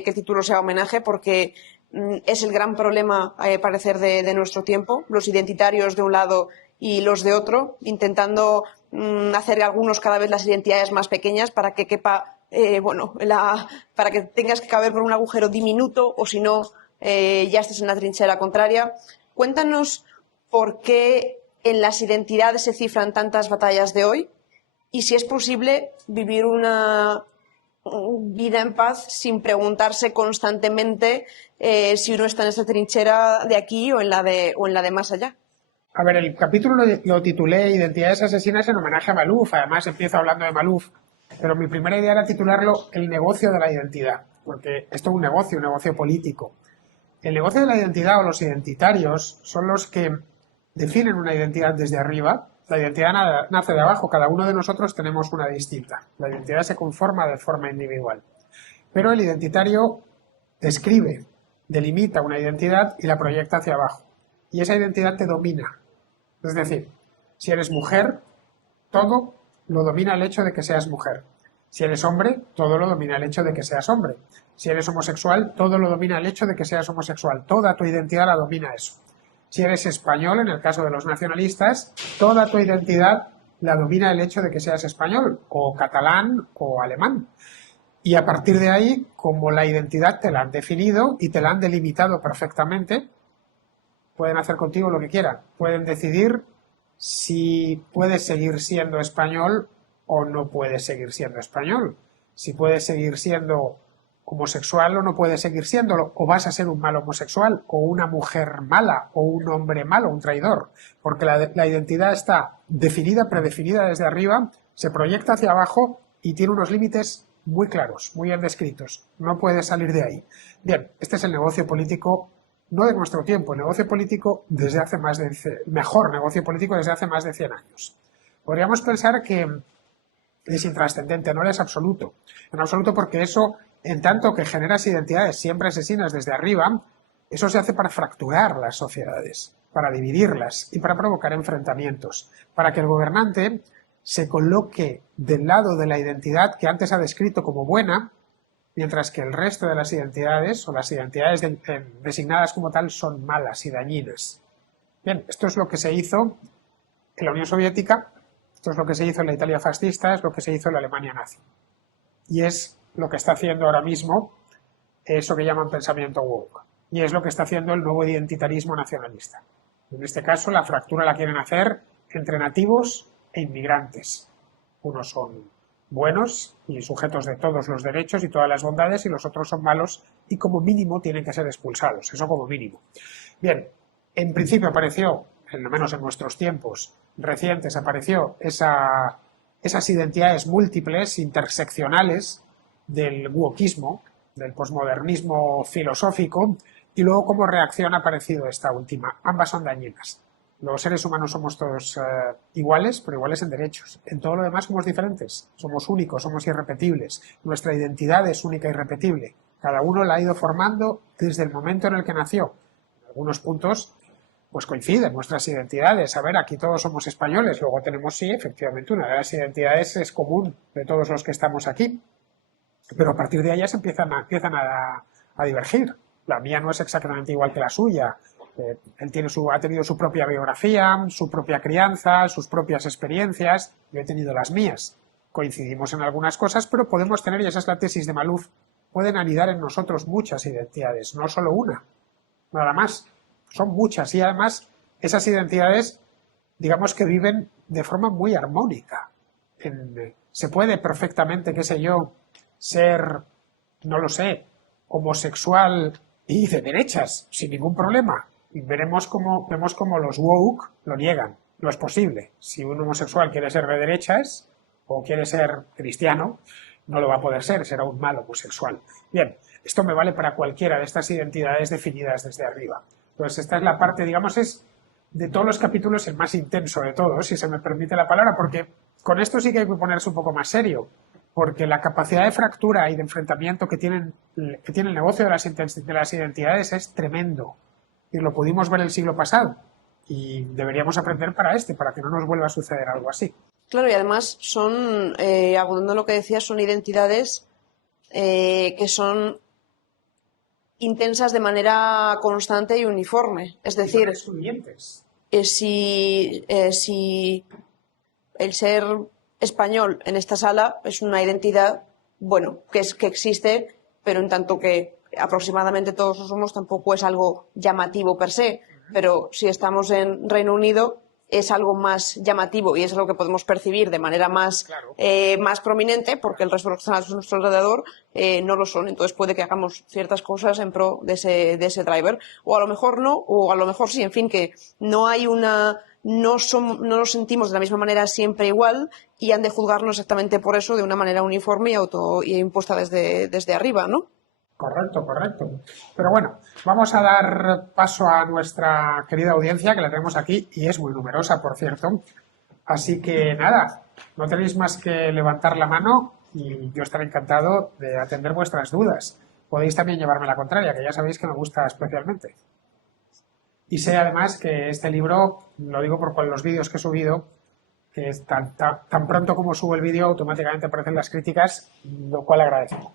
el título sea homenaje porque es el gran problema, parecer, de nuestro tiempo, los identitarios de un lado y los de otro, intentando hacer algunos cada vez las identidades más pequeñas para que quepa, para que tengas que caber por un agujero diminuto o si no, ya estés en la trinchera contraria. Cuéntanos por qué en las identidades se cifran tantas batallas de hoy y si es posible vivir una vida en paz sin preguntarse constantemente si uno está en esta trinchera de aquí o en la de más allá. A ver, el capítulo lo titulé Identidades asesinas en homenaje a Maalouf. Además, empiezo hablando de Maalouf. Pero mi primera idea era titularlo El negocio de la identidad, porque esto es un negocio político. El negocio de la identidad o los identitarios son los que definen una identidad desde arriba. La identidad nace de abajo, cada uno de nosotros tenemos una distinta. La identidad se conforma de forma individual. Pero el identitario describe, delimita una identidad y la proyecta hacia abajo. Y esa identidad te domina. Es decir, si eres mujer, todo lo domina el hecho de que seas mujer. Si eres hombre, todo lo domina el hecho de que seas hombre. Si eres homosexual, todo lo domina el hecho de que seas homosexual. Toda tu identidad la domina eso. Si eres español, en el caso de los nacionalistas, toda tu identidad la domina el hecho de que seas español, o catalán, o alemán. Y a partir de ahí, como la identidad te la han definido y te la han delimitado perfectamente, pueden hacer contigo lo que quieran. Pueden decidir si puedes seguir siendo español o no puedes seguir siendo español. Si puedes seguir siendo homosexual o no puedes seguir siéndolo. O vas a ser un mal homosexual, o una mujer mala, o un hombre malo, un traidor. Porque la identidad está definida, predefinida desde arriba, se proyecta hacia abajo y tiene unos límites muy claros, muy bien descritos. No puedes salir de ahí. Bien, este es el negocio político no de nuestro tiempo, el negocio político desde hace mejor negocio político desde hace más de 100 años. Podríamos pensar que es intrascendente, no lo es absoluto. En absoluto porque eso, en tanto que generas identidades siempre asesinas desde arriba, eso se hace para fracturar las sociedades, para dividirlas y para provocar enfrentamientos, para que el gobernante se coloque del lado de la identidad que antes ha descrito como buena, mientras que el resto de las identidades, o las identidades designadas como tal, son malas y dañinas. Bien, esto es lo que se hizo en la Unión Soviética, esto es lo que se hizo en la Italia fascista, es lo que se hizo en la Alemania nazi. Y es lo que está haciendo ahora mismo eso que llaman pensamiento woke. Y es lo que está haciendo el nuevo identitarismo nacionalista. En este caso, la fractura la quieren hacer entre nativos e inmigrantes. Unos son buenos y sujetos de todos los derechos y todas las bondades, y los otros son malos y como mínimo tienen que ser expulsados, eso como mínimo. Bien, en principio apareció, al menos en nuestros tiempos recientes, apareció esas identidades múltiples, interseccionales del wokismo, del posmodernismo filosófico, y luego como reacción ha aparecido esta última. Ambas son dañinas. Los seres humanos somos todos iguales, pero iguales en derechos. En todo lo demás somos diferentes, somos únicos, somos irrepetibles. Nuestra identidad es única y irrepetible. Cada uno la ha ido formando desde el momento en el que nació. En algunos puntos pues coinciden nuestras identidades. A ver, aquí todos somos españoles, luego tenemos, sí, efectivamente, una de las identidades es común de todos los que estamos aquí. Pero a partir de ahí ya se empiezan a divergir. La mía no es exactamente igual que la suya. Él ha tenido su propia biografía, su propia crianza, sus propias experiencias. Yo he tenido las mías. Coincidimos en algunas cosas, pero podemos tener, y esa es la tesis de Maalouf, pueden anidar en nosotros muchas identidades, no solo una, nada más. Son muchas y además esas identidades, digamos que viven de forma muy armónica. Se puede perfectamente, qué sé yo, ser, no lo sé, homosexual y de derechas, sin ningún problema. Y vemos cómo los woke lo niegan. No es posible. Si un homosexual quiere ser de derechas o quiere ser cristiano, no lo va a poder ser, será un mal homosexual. Bien, esto me vale para cualquiera de estas identidades definidas desde arriba. Entonces, esta es la parte, digamos, es de todos los capítulos el más intenso de todos, si se me permite la palabra, porque con esto sí que hay que ponerse un poco más serio, porque la capacidad de fractura y de enfrentamiento que tiene el negocio de las identidades es tremendo. Y lo pudimos ver el siglo pasado. Y deberíamos aprender para que no nos vuelva a suceder algo así. Claro, y además son, abundando lo que decías, son identidades que son intensas de manera constante y uniforme. Es decir, excluyentes. Si el ser español en esta sala es una identidad, bueno, que existe, pero en tanto que aproximadamente todos lo somos, tampoco es algo llamativo per se. Pero si estamos en Reino Unido, es algo más llamativo y es algo que podemos percibir de manera más, claro, más prominente, porque el resto de los que están a nuestro alrededor no lo son. Entonces puede que hagamos ciertas cosas en pro de ese driver. O a lo mejor no, o a lo mejor sí. En fin, que no hay una... No nos sentimos de la misma manera siempre igual y han de juzgarnos exactamente por eso de una manera uniforme y impuesta desde arriba, ¿no? Correcto, correcto. Pero bueno, vamos a dar paso a nuestra querida audiencia, que la tenemos aquí, y es muy numerosa, por cierto. Así que nada, no tenéis más que levantar la mano y yo estaré encantado de atender vuestras dudas. Podéis también llevarme la contraria, que ya sabéis que me gusta especialmente. Y sé además que este libro, lo digo por los vídeos que he subido, que es tan pronto como subo el vídeo automáticamente aparecen las críticas, lo cual agradezco.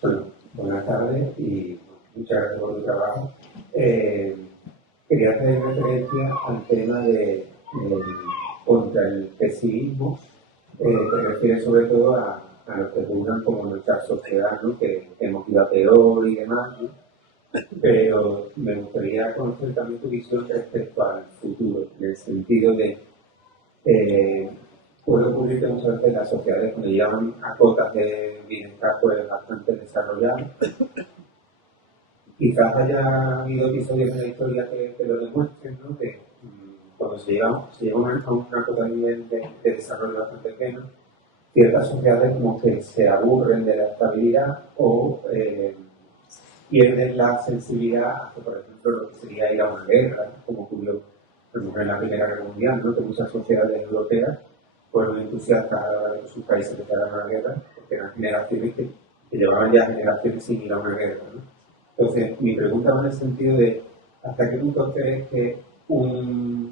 Bueno, buenas tardes y muchas gracias por tu trabajo. Quería hacer referencia al tema contra el pesimismo, que refiere sobre todo a los que juzgan como nuestra sociedad, ¿no? Que hemos ido a peor y demás, ¿no? Pero me gustaría conocer también tu visión respecto al futuro, en el sentido de puede ocurrir que muchas veces las sociedades, cuando llegan a cotas de bienestar pues, bastante desarrolladas, quizás haya habido episodios en la historia que lo demuestren, ¿no? Que cuando se llega a una cota de nivel de desarrollo bastante pequeño, ciertas sociedades como que se aburren de la estabilidad o pierden la sensibilidad hacia, por ejemplo, lo que sería ir a una guerra, ¿no? Como ocurrió en la Primera Guerra Mundial, ¿no? Que muchas sociedades europeas fueron entusiastas a la hora de que sus países declararan la guerra, porque eran generaciones que llevaban ya generaciones sin ir a una guerra, ¿no? Entonces, mi pregunta va en el sentido de ¿hasta qué punto crees que el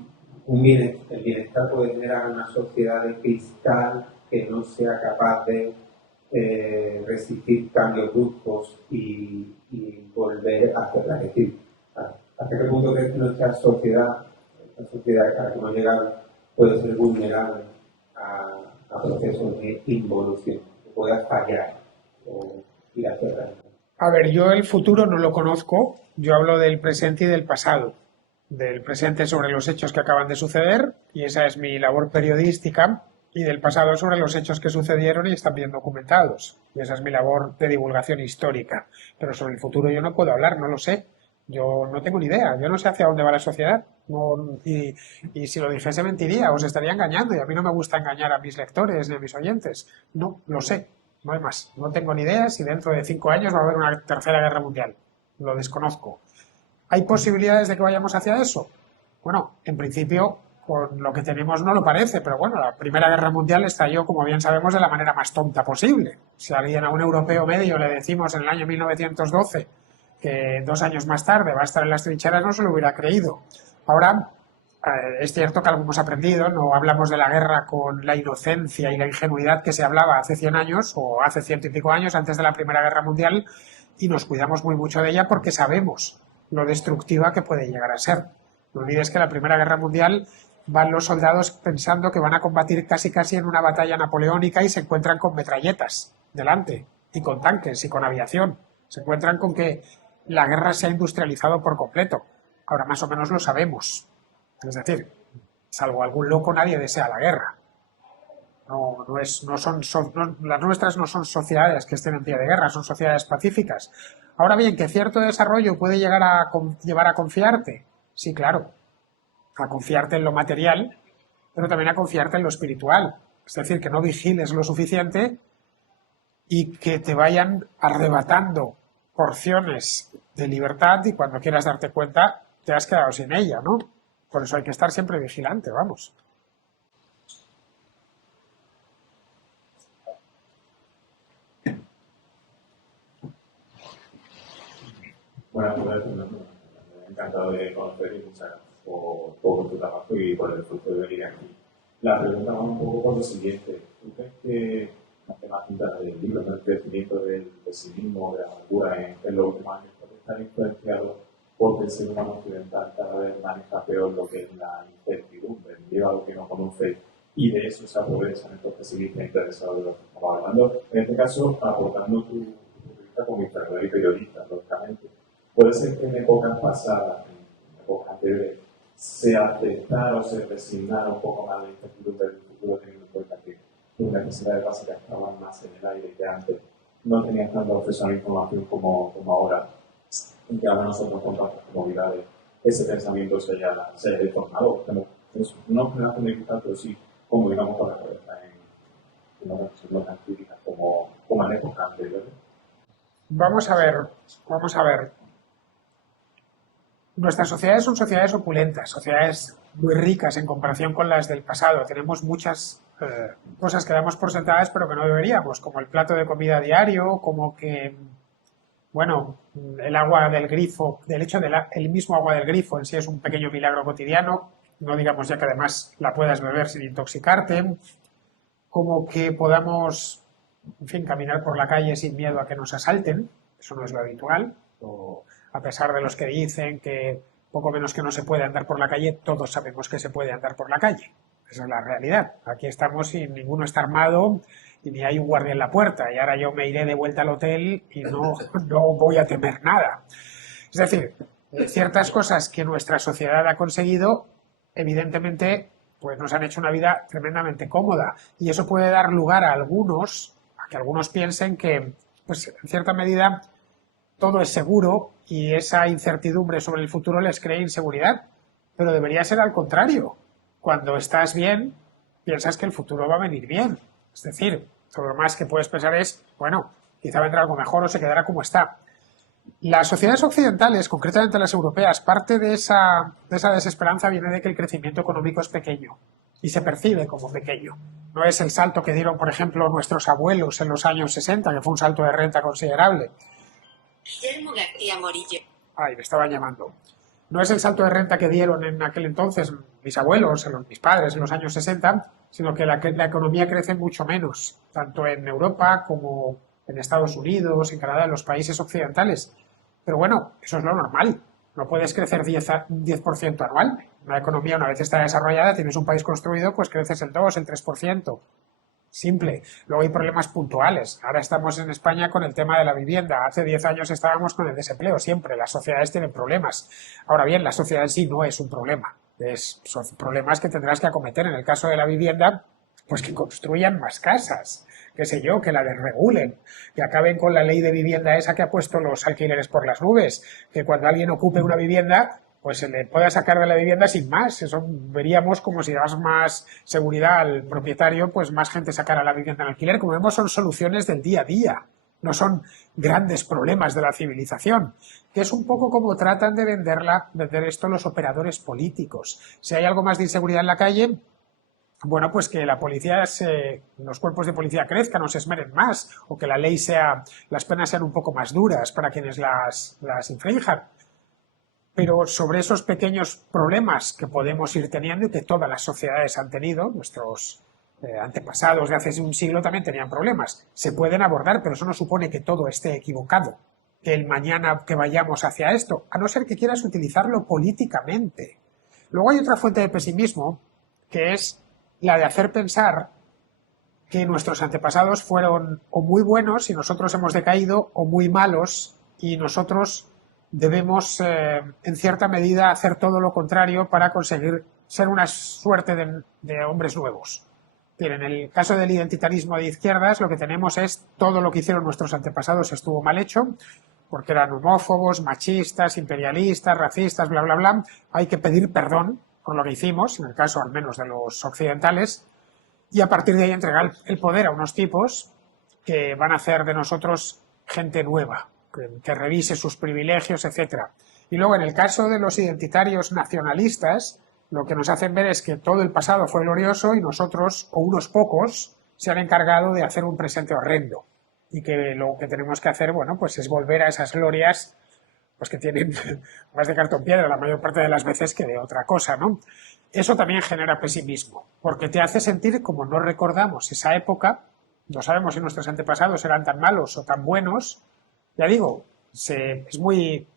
bienestar puede generar una sociedad de cristal que no sea capaz de resistir cambios bruscos y volver a hacerla? Es decir, ¿hasta qué punto crees que nuestra sociedad, la sociedad a la que hemos llegado, puede ser vulnerable a procesos de involución, que pueda fallar o ir hacia atrás? A ver, yo el futuro no lo conozco, yo hablo del presente y del pasado. Del presente sobre los hechos que acaban de suceder, y esa es mi labor periodística, y del pasado sobre los hechos que sucedieron y están bien documentados. Y esa es mi labor de divulgación histórica. Pero sobre el futuro yo no puedo hablar, no lo sé. Yo no tengo ni idea, yo no sé hacia dónde va la sociedad. Y si lo dijese mentiría, os estaría engañando, y a mí no me gusta engañar a mis lectores ni a mis oyentes. No, lo sé, no hay más. No tengo ni idea si dentro de 5 años va a haber una tercera guerra mundial. Lo desconozco. ¿Hay posibilidades de que vayamos hacia eso? Bueno, en principio, con lo que tenemos no lo parece, pero bueno, la Primera Guerra Mundial estalló, como bien sabemos, de la manera más tonta posible. Si a alguien, a un europeo medio, le decimos en el año 1912 que 2 años más tarde va a estar en las trincheras, no se lo hubiera creído. Ahora, es cierto que algo hemos aprendido, no hablamos de la guerra con la inocencia y la ingenuidad que se hablaba hace 100 años o hace 100 y pico años antes de la Primera Guerra Mundial, y nos cuidamos muy mucho de ella porque sabemos lo destructiva que puede llegar a ser. No olvides que en la Primera Guerra Mundial van los soldados pensando que van a combatir casi en una batalla napoleónica y se encuentran con metralletas delante, y con tanques y con aviación. Se encuentran con que la guerra se ha industrializado por completo. Ahora más o menos lo sabemos. Es decir, salvo algún loco, nadie desea la guerra. Las nuestras no son sociedades que estén en pie de guerra, son sociedades pacíficas. Ahora bien, que cierto desarrollo puede llegar a llevar a confiarte. Sí, claro, a confiarte en lo material, pero también a confiarte en lo espiritual. Es decir, que no vigiles lo suficiente y que te vayan arrebatando porciones de libertad y cuando quieras darte cuenta te has quedado sin ella, ¿no? Por eso hay que estar siempre vigilante, vamos. Buenas tardes, encantado de conocer y muchas gracias por tu trabajo y por el esfuerzo de venir aquí. La pregunta va un poco por lo siguiente. ¿Tú crees que la temática del libro, el crecimiento del pesimismo, de la amargura en los últimos años, puede estar influenciado porque el ser humano occidental cada vez maneja peor lo que es la incertidumbre, lleva a lo que no conoce y de eso se aprovechan estos pesimistas interesados de lo que estamos hablando? En este caso, aportando tu punto de vista como historiador y periodista, lógicamente. Puede ser que en épocas pasadas, en épocas anteriores, se aceptara o se resignara un poco más la incertidumbre del futuro, teniendo en cuenta que tus necesidades básicas estaban más en el aire que antes, no tenías tanto acceso a la información como ahora, y que ahora nosotros con tantas comodidades ese pensamiento se haya deformado. No genera dificultad, pero sí, como digamos, con la cabeza en una reflexión tan críticas como en épocas anteriores. Vamos a ver. Nuestras sociedades son sociedades opulentas, sociedades muy ricas en comparación con las del pasado. Tenemos muchas cosas que damos por sentadas pero que no deberíamos, como el plato de comida diario, como que, bueno, el agua del grifo, el mismo agua del grifo en sí es un pequeño milagro cotidiano, no digamos ya que además la puedas beber sin intoxicarte, como que podamos, en fin, caminar por la calle sin miedo a que nos asalten, eso no es lo habitual, o a pesar de los que dicen que poco menos que no se puede andar por la calle, todos sabemos que se puede andar por la calle. Esa es la realidad. Aquí estamos sin ninguno está armado y ni hay un guardia en la puerta. Y ahora yo me iré de vuelta al hotel y no voy a temer nada. Es decir, ciertas cosas que nuestra sociedad ha conseguido, evidentemente, pues nos han hecho una vida tremendamente cómoda. Y eso puede dar lugar a que algunos piensen que, pues en cierta medida, todo es seguro y esa incertidumbre sobre el futuro les crea inseguridad. Pero debería ser al contrario. Cuando estás bien, piensas que el futuro va a venir bien. Es decir, lo más que puedes pensar es, bueno, quizá vendrá algo mejor o se quedará como está. Las sociedades occidentales, concretamente las europeas, parte de esa desesperanza viene de que el crecimiento económico es pequeño y se percibe como pequeño. No es el salto que dieron, por ejemplo, nuestros abuelos en los años 60, que fue un salto de renta considerable. Guillermo García Morillo. Ay, me estaban llamando. No es el salto de renta que dieron en aquel entonces mis abuelos, mis padres en los años 60, sino que la economía crece mucho menos, tanto en Europa como en Estados Unidos, en Canadá, en los países occidentales. Pero bueno, eso es lo normal. No puedes crecer 10% anual. Una economía, una vez está desarrollada, tienes un país construido, pues creces el 2, el 3%. Simple. Luego hay problemas puntuales. Ahora estamos en España con el tema de la vivienda. Hace 10 años estábamos con el desempleo. Siempre las sociedades tienen problemas. Ahora bien, la sociedad en sí no es un problema. Son problemas que tendrás que acometer. En el caso de la vivienda, pues que construyan más casas, qué sé yo, que la desregulen, que acaben con la ley de vivienda esa que ha puesto los alquileres por las nubes, que cuando alguien ocupe una vivienda, pues se le pueda sacar de la vivienda sin más. Eso veríamos como si das más seguridad al propietario, pues más gente sacara la vivienda en alquiler. Como vemos, son soluciones del día a día, no son grandes problemas de la civilización, que es un poco como tratan de vender esto los operadores políticos. Si hay algo más de inseguridad en la calle, bueno, pues que la policía, los cuerpos de policía crezcan o se esmeren más, o que las penas sean un poco más duras para quienes las infrinjan. Pero sobre esos pequeños problemas que podemos ir teniendo y que todas las sociedades han tenido, nuestros antepasados de hace un siglo también tenían problemas, se pueden abordar, pero eso no supone que todo esté equivocado, que el mañana que vayamos hacia esto, a no ser que quieras utilizarlo políticamente. Luego hay otra fuente de pesimismo, que es la de hacer pensar que nuestros antepasados fueron o muy buenos y nosotros hemos decaído, o muy malos y nosotros debemos, en cierta medida, hacer todo lo contrario para conseguir ser una suerte de hombres nuevos. En el caso del identitarismo de izquierdas, lo que tenemos es todo lo que hicieron nuestros antepasados estuvo mal hecho, porque eran homófobos, machistas, imperialistas, racistas, bla, bla, bla. Hay que pedir perdón por lo que hicimos, en el caso al menos de los occidentales, y a partir de ahí entregar el poder a unos tipos que van a hacer de nosotros gente nueva, que revise sus privilegios, etc. Y luego, en el caso de los identitarios nacionalistas, lo que nos hacen ver es que todo el pasado fue glorioso y nosotros, o unos pocos, se han encargado de hacer un presente horrendo. Y que lo que tenemos que hacer, bueno, pues es volver a esas glorias pues que tienen más de cartón piedra la mayor parte de las veces que de otra cosa, ¿no? Eso también genera pesimismo, porque te hace sentir como no recordamos esa época, no sabemos si nuestros antepasados eran tan malos o tan buenos, ya digo, es muy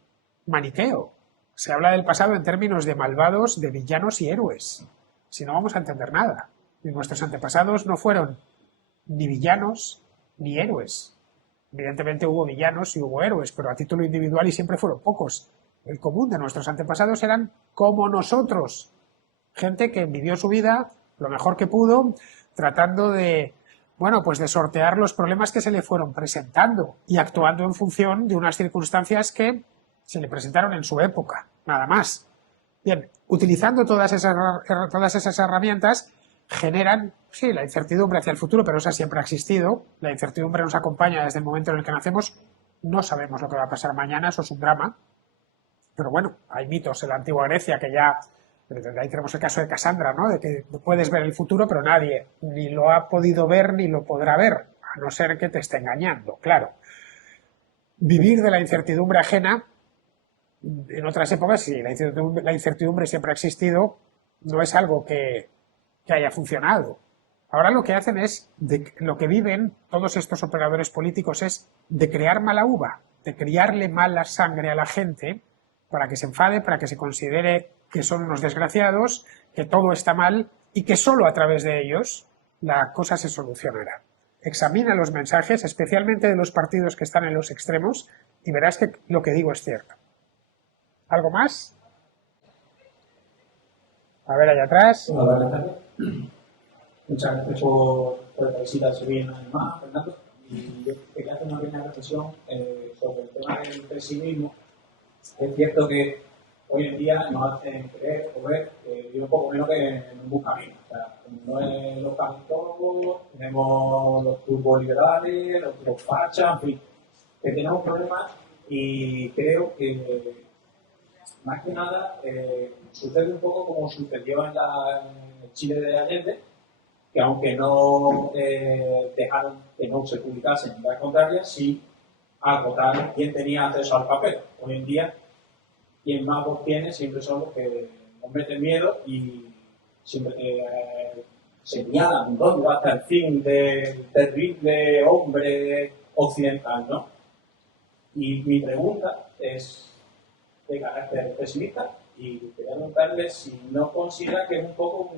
maniqueo. Se habla del pasado en términos de malvados, de villanos y héroes. Si no vamos a entender nada. Y nuestros antepasados no fueron ni villanos ni héroes. Evidentemente hubo villanos y hubo héroes, pero a título individual y siempre fueron pocos. El común de nuestros antepasados eran como nosotros. Gente que vivió su vida lo mejor que pudo, tratando de, bueno, pues de sortear los problemas que se le fueron presentando y actuando en función de unas circunstancias que se le presentaron en su época, nada más. Bien, utilizando todas esas herramientas generan, sí, la incertidumbre hacia el futuro, pero esa siempre ha existido. La incertidumbre nos acompaña desde el momento en el que nacemos. No sabemos lo que va a pasar mañana, eso es un drama. Pero bueno, hay mitos en la antigua Grecia que ya, ahí tenemos el caso de Casandra, ¿no? De que puedes ver el futuro, pero nadie ni lo ha podido ver ni lo podrá ver, a no ser que te esté engañando, claro. Vivir de la incertidumbre ajena, en otras épocas, sí, la incertidumbre siempre ha existido, no es algo que haya funcionado. Ahora lo que hacen es, lo que viven todos estos operadores políticos es de crear mala uva, de criarle mala sangre a la gente para que se enfade, para que se considere que son unos desgraciados, que todo está mal y que solo a través de ellos la cosa se solucionará. Examina los mensajes, especialmente de los partidos que están en los extremos, y verás que lo que digo es cierto. ¿Algo más? A ver, allá atrás. Hola, buenas tardes. Muchas gracias por esta visita, soy bien animada, Fernando. Y yo quería hacer una pequeña reflexión sobre el tema del pesimismo. Es cierto que hoy en día nos hacen creer o ver que vive un poco menos que en un buen camino. O sea, no es los todos, tenemos los turboliberales, los fachas, en fin, que tenemos problemas y creo que más que nada sucede un poco como sucedió en el Chile de Allende, que aunque no dejaron que no se publicasen ideas contrarias, sí acotaron quién tenía acceso al papel. Hoy en día, quien más voz tiene siempre son los que nos meten miedo y siempre señalan dónde va hasta el fin del terrible hombre occidental, ¿no? Y mi pregunta es de carácter pesimista y quería preguntarle si no considera que es un poco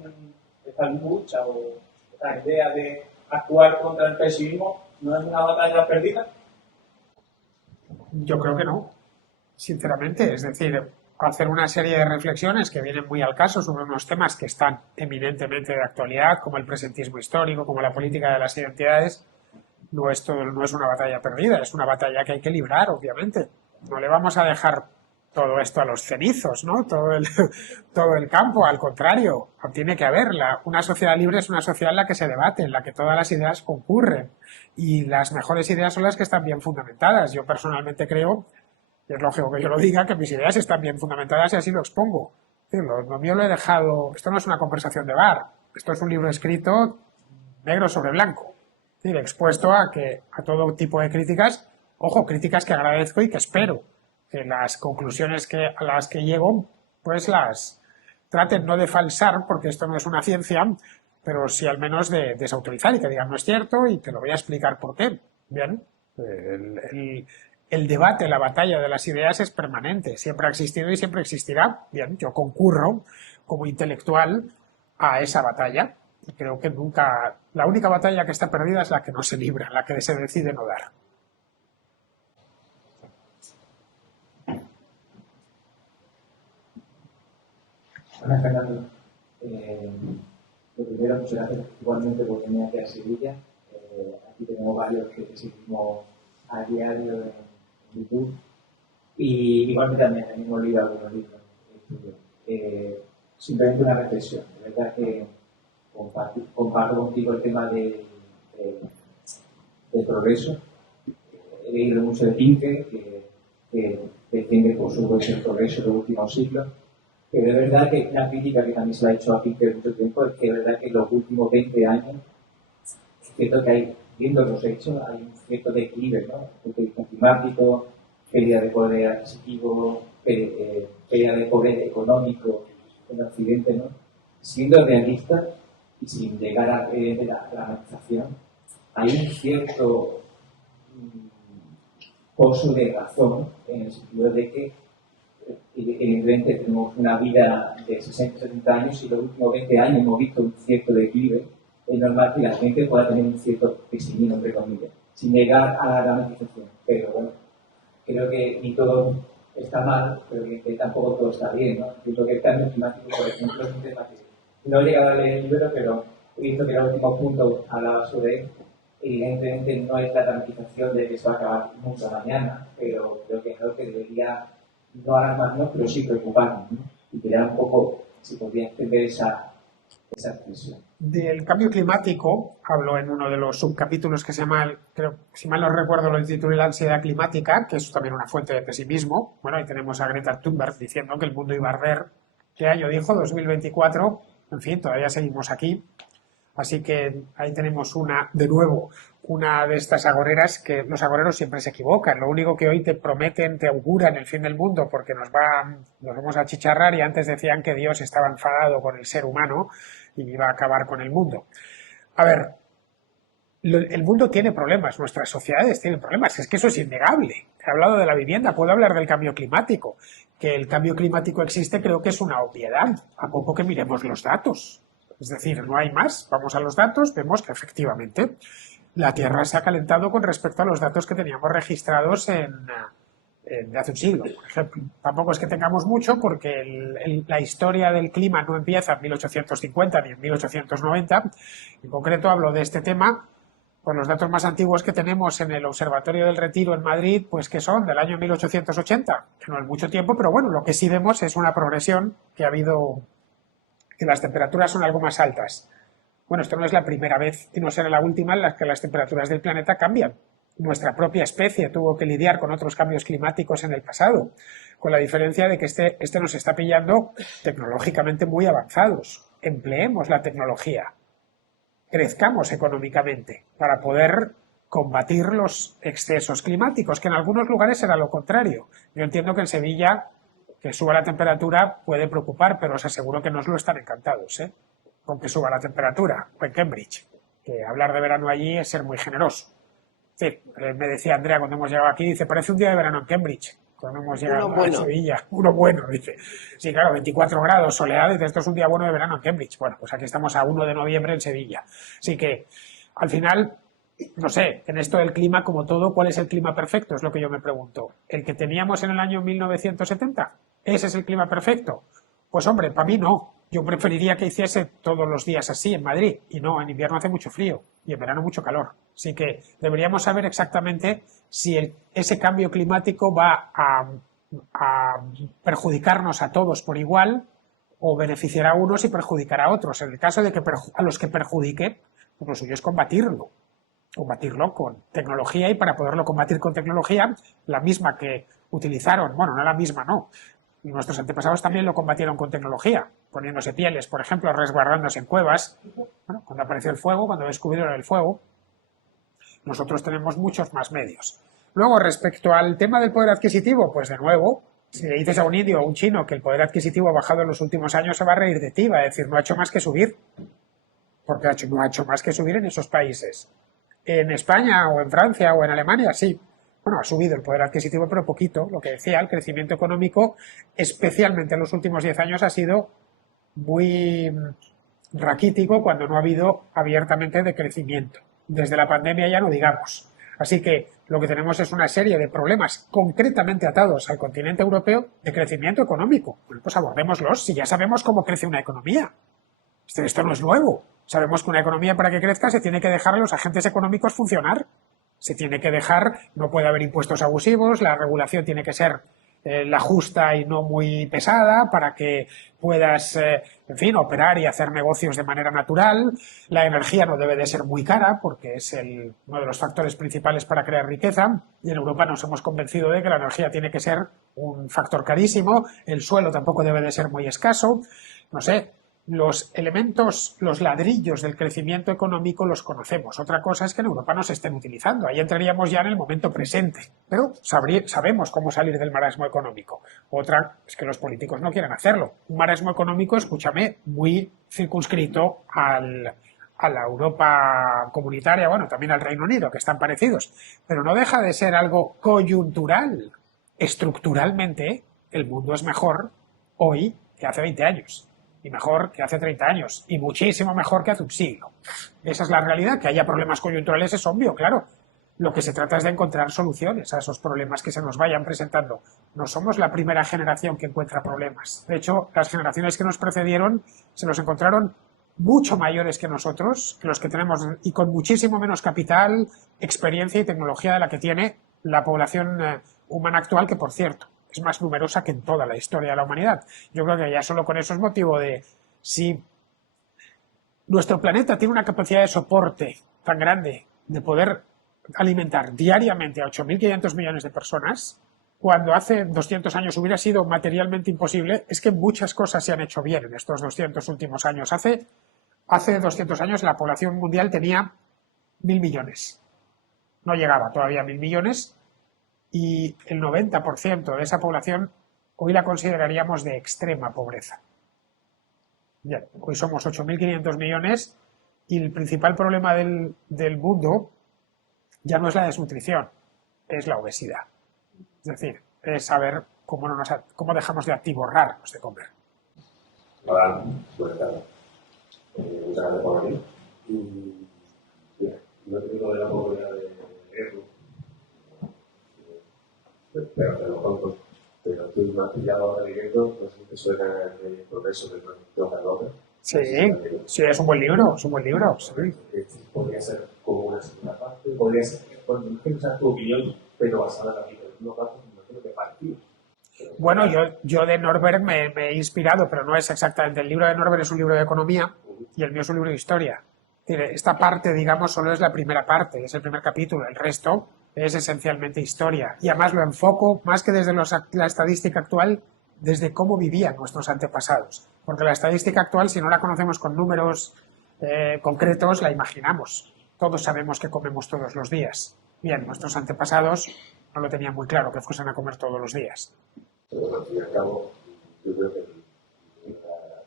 esta lucha o esta idea de actuar contra el pesimismo no es una batalla perdida. Yo creo que no, sinceramente. Es decir, hacer una serie de reflexiones que vienen muy al caso sobre unos temas que están eminentemente de actualidad, como el presentismo histórico, como la política de las identidades, no es una batalla perdida, es una batalla que hay que librar, obviamente. No le vamos a dejar todo esto a los cenizos, ¿no? Todo el campo, al contrario, tiene que haberla. Una sociedad libre es una sociedad en la que se debate, en la que todas las ideas concurren y las mejores ideas son las que están bien fundamentadas. Yo personalmente creo, y es lógico que yo lo diga, que mis ideas están bien fundamentadas y así lo expongo. Lo mío lo he dejado, esto no es una conversación de bar, esto es un libro escrito negro sobre blanco, es decir, expuesto a todo tipo de críticas, ojo, críticas que agradezco y que espero que las conclusiones a las que llego, pues las traten no de falsar, porque esto no es una ciencia, pero sí al menos de desautorizar y que digan no es cierto y te lo voy a explicar por qué. Bien, el debate, la batalla de las ideas es permanente, siempre ha existido y siempre existirá. Bien, yo concurro como intelectual a esa batalla y creo que nunca, la única batalla que está perdida es la que no se libra, la que se decide no dar. Hola, Fernando. Lo primero, muchas gracias igualmente por venir aquí a Sevilla. Aquí tenemos varios que seguimos a diario en YouTube. Y igualmente también hemos leído algunos libros de estudio. Simplemente una reflexión. De verdad que comparto contigo el tema del progreso. He leído mucho de Pinker, que defiende por supuesto el progreso de los últimos siglos. Pero de verdad que la crítica que también se le ha hecho a Pinker mucho tiempo es que de verdad que en los últimos 20 años es cierto que hay, viendo los hechos, hay un cierto declive, ¿no? El climático, pérdida de poder adquisitivo, pérdida de poder económico en Occidente, ¿no? Siendo realistas y sin llegar a la dramatización, hay un cierto pozo de razón en el sentido de que evidentemente tenemos una vida de 60-70 años y los últimos 20 años hemos visto un cierto declive. Es normal que la gente pueda tener un cierto pesimismo, entre comillas, sin llegar a la dramatización. Pero bueno, creo que ni todo está mal, pero que tampoco todo está bien, ¿no? Yo creo que el cambio climático, por ejemplo, es un tema que no he llegado a leer el libro, pero he visto que el último punto hablaba sobre él. Evidentemente no es la dramatización de que se va a acabar mucho mañana, pero creo que es algo que debería no alarmarnos, pero sí preocuparnos, ¿no? Y crear un poco, si podría entender esa expresión. Del cambio climático hablo en uno de los subcapítulos que se llama, creo, si mal no recuerdo, lo titulé La ansiedad climática, que es también una fuente de pesimismo. Bueno, ahí tenemos a Greta Thunberg diciendo que el mundo iba a arder. ¿Qué año dijo? 2024. En fin, todavía seguimos aquí. Así que ahí tenemos de nuevo, una de estas agoreras que los agoreros siempre se equivocan. Lo único que hoy te prometen, te auguran el fin del mundo porque nos vamos a achicharrar, y antes decían que Dios estaba enfadado con el ser humano y iba a acabar con el mundo. A ver, el mundo tiene problemas, nuestras sociedades tienen problemas, es que eso es innegable. He hablado de la vivienda, puedo hablar del cambio climático. Que el cambio climático existe creo que es una obviedad, a poco que miremos los datos. Es decir, no hay más. Vamos a los datos, vemos que efectivamente la Tierra se ha calentado con respecto a los datos que teníamos registrados de hace un siglo, por ejemplo. Tampoco es que tengamos mucho porque la historia del clima no empieza en 1850 ni en 1890. En concreto hablo de este tema por los datos más antiguos que tenemos en el Observatorio del Retiro en Madrid, pues que son del año 1880, que no es mucho tiempo, pero bueno, lo que sí vemos es una progresión que ha habido, que las temperaturas son algo más altas. Bueno, esto no es la primera vez y no será la última en la que las temperaturas del planeta cambian. Nuestra propia especie tuvo que lidiar con otros cambios climáticos en el pasado, con la diferencia de que este nos está pillando tecnológicamente muy avanzados. Empleemos la tecnología, crezcamos económicamente para poder combatir los excesos climáticos, que en algunos lugares será lo contrario. Yo entiendo que en Sevilla que suba la temperatura puede preocupar, pero os aseguro que no os lo están encantados, con que suba la temperatura, o en Cambridge, que hablar de verano allí es ser muy generoso. Sí, me decía Andrea cuando hemos llegado aquí, dice, parece un día de verano en Cambridge, cuando hemos llegado a Sevilla. Uno bueno, dice. Sí, claro, 24 grados, soleado, dice, esto es un día bueno de verano en Cambridge. Bueno, pues aquí estamos a 1 de noviembre en Sevilla. Así que, al final, no sé, en esto del clima, como todo, ¿cuál es el clima perfecto? Es lo que yo me pregunto. ¿El que teníamos en el año 1970? ¿Ese es el clima perfecto? Pues hombre, para mí no. Yo preferiría que hiciese todos los días así en Madrid. Y no, en invierno hace mucho frío y en verano mucho calor. Así que deberíamos saber exactamente si ese cambio climático va a perjudicarnos a todos por igual o beneficiará a unos y perjudicará a otros. En el caso de que a los que perjudique, pues lo suyo es combatirlo con tecnología, y para poderlo combatir con tecnología, la misma que utilizaron, bueno, no la misma, no. Nuestros antepasados también lo combatieron con tecnología, poniéndose pieles, por ejemplo, resguardándose en cuevas. Bueno, cuando apareció el fuego, cuando descubrieron el fuego, nosotros tenemos muchos más medios. Luego, respecto al tema del poder adquisitivo, pues de nuevo, si le dices a un indio o a un chino que el poder adquisitivo ha bajado en los últimos años, se va a reír de ti, va a decir, no ha hecho más que subir. Porque no ha hecho más que subir en esos países. En España o en Francia o en Alemania, sí. Bueno, ha subido el poder adquisitivo, pero poquito. Lo que decía, el crecimiento económico, especialmente en los últimos 10 años, ha sido muy raquítico cuando no ha habido abiertamente decrecimiento. Desde la pandemia ya no digamos. Así que lo que tenemos es una serie de problemas concretamente atados al continente europeo de crecimiento económico. Bueno, pues abordémoslos si ya sabemos cómo crece una economía. Esto no es nuevo. Sabemos que una economía para que crezca se tiene que dejar a los agentes económicos funcionar. Se tiene que dejar, no puede haber impuestos abusivos, la regulación tiene que ser la justa y no muy pesada para que puedas, en fin, operar y hacer negocios de manera natural. La energía no debe de ser muy cara porque es uno de los factores principales para crear riqueza y en Europa nos hemos convencido de que la energía tiene que ser un factor carísimo, el suelo tampoco debe de ser muy escaso, no sé. Los elementos, los ladrillos del crecimiento económico los conocemos. Otra cosa es que en Europa no se estén utilizando. Ahí entraríamos ya en el momento presente. Pero sabemos cómo salir del marasmo económico. Otra es que los políticos no quieren hacerlo. Un marasmo económico, escúchame, muy circunscrito a la Europa comunitaria, bueno, también al Reino Unido, que están parecidos. Pero no deja de ser algo coyuntural. Estructuralmente, el mundo es mejor hoy que hace 20 años. Y mejor que hace 30 años, y muchísimo mejor que hace un siglo. Esa es la realidad. Que haya problemas coyunturales es obvio, claro. Lo que se trata es de encontrar soluciones a esos problemas que se nos vayan presentando. No somos la primera generación que encuentra problemas. De hecho, las generaciones que nos precedieron se los encontraron mucho mayores que nosotros, que los que tenemos, y con muchísimo menos capital, experiencia y tecnología de la que tiene la población humana actual, que por cierto, es más numerosa que en toda la historia de la humanidad. Yo creo que ya solo con eso es motivo de, si nuestro planeta tiene una capacidad de soporte tan grande de poder alimentar diariamente a 8.500 millones de personas, cuando hace 200 años hubiera sido materialmente imposible, es que muchas cosas se han hecho bien en estos 200 últimos años. Hace 200 años la población mundial tenía 1.000 millones. No llegaba todavía a 1.000 millones. Y el 90% de esa población hoy la consideraríamos de extrema pobreza. Bien, hoy somos 8.500 millones y el principal problema del mundo ya no es la desnutrición, es la obesidad. Es decir, es saber cómo dejamos de atiborrarnos de comer. Hola, buenas tardes. Muchas gracias por venir. Y bien, yo te digo de la oportunidad de leerlo. Pero te lo cuento, pero tú me has pillado ahora leyendo, no sé si te suena el progreso de John López. Sí, sí, es un buen libro, sí. Podría ser como una segunda parte, podría ser, bueno, no quiero usar tu opinión, pero basada en la vida de una parte, me imagino que partido. Bueno, yo de Norbert me he inspirado, pero no es exactamente. El libro de Norbert es un libro de economía y el mío es un libro de historia. Esta parte, digamos, solo es la primera parte, es el primer capítulo. El resto es esencialmente historia. Y además lo enfoco, más que desde la estadística actual, desde cómo vivían nuestros antepasados. Porque la estadística actual, si no la conocemos con números concretos, la imaginamos. Todos sabemos que comemos todos los días. Bien, nuestros antepasados no lo tenían muy claro, que fuesen a comer todos los días. Pero al fin y al cabo, yo creo que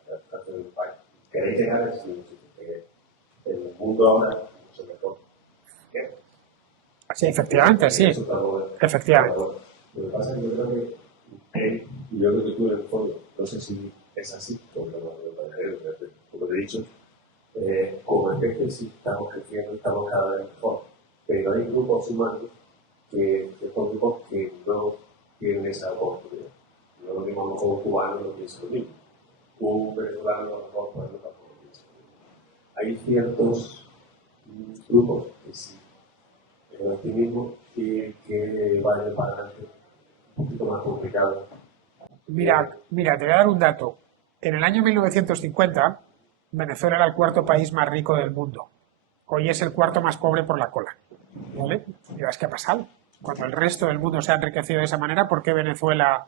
la parte del país, queréis llegar a decir que el mundo ahora no se mejor. ¿Qué? Sí, efectivamente, sí. Efectivamente. Lo que pasa es que yo creo que yo creo que tú en el fondo, no sé si es así, como te he dicho, como especie sí estamos creciendo, estamos cada vez mejor, pero hay grupos humanos que son grupos que no tienen esa oportunidad. No lo mismo como un cubano no piensa lo mismo. Un venezolano a lo mejor no tampoco piensa lo mismo. Hay ciertos grupos que sí, el optimismo que vayan para adelante un poquito más complicado. Mira, te voy a dar un dato. En el año 1950, Venezuela era el cuarto país más rico del mundo. Hoy es el cuarto más pobre por la cola. ¿Vale? Y verás qué ha pasado. Cuando el resto del mundo se ha enriquecido de esa manera, ¿por qué Venezuela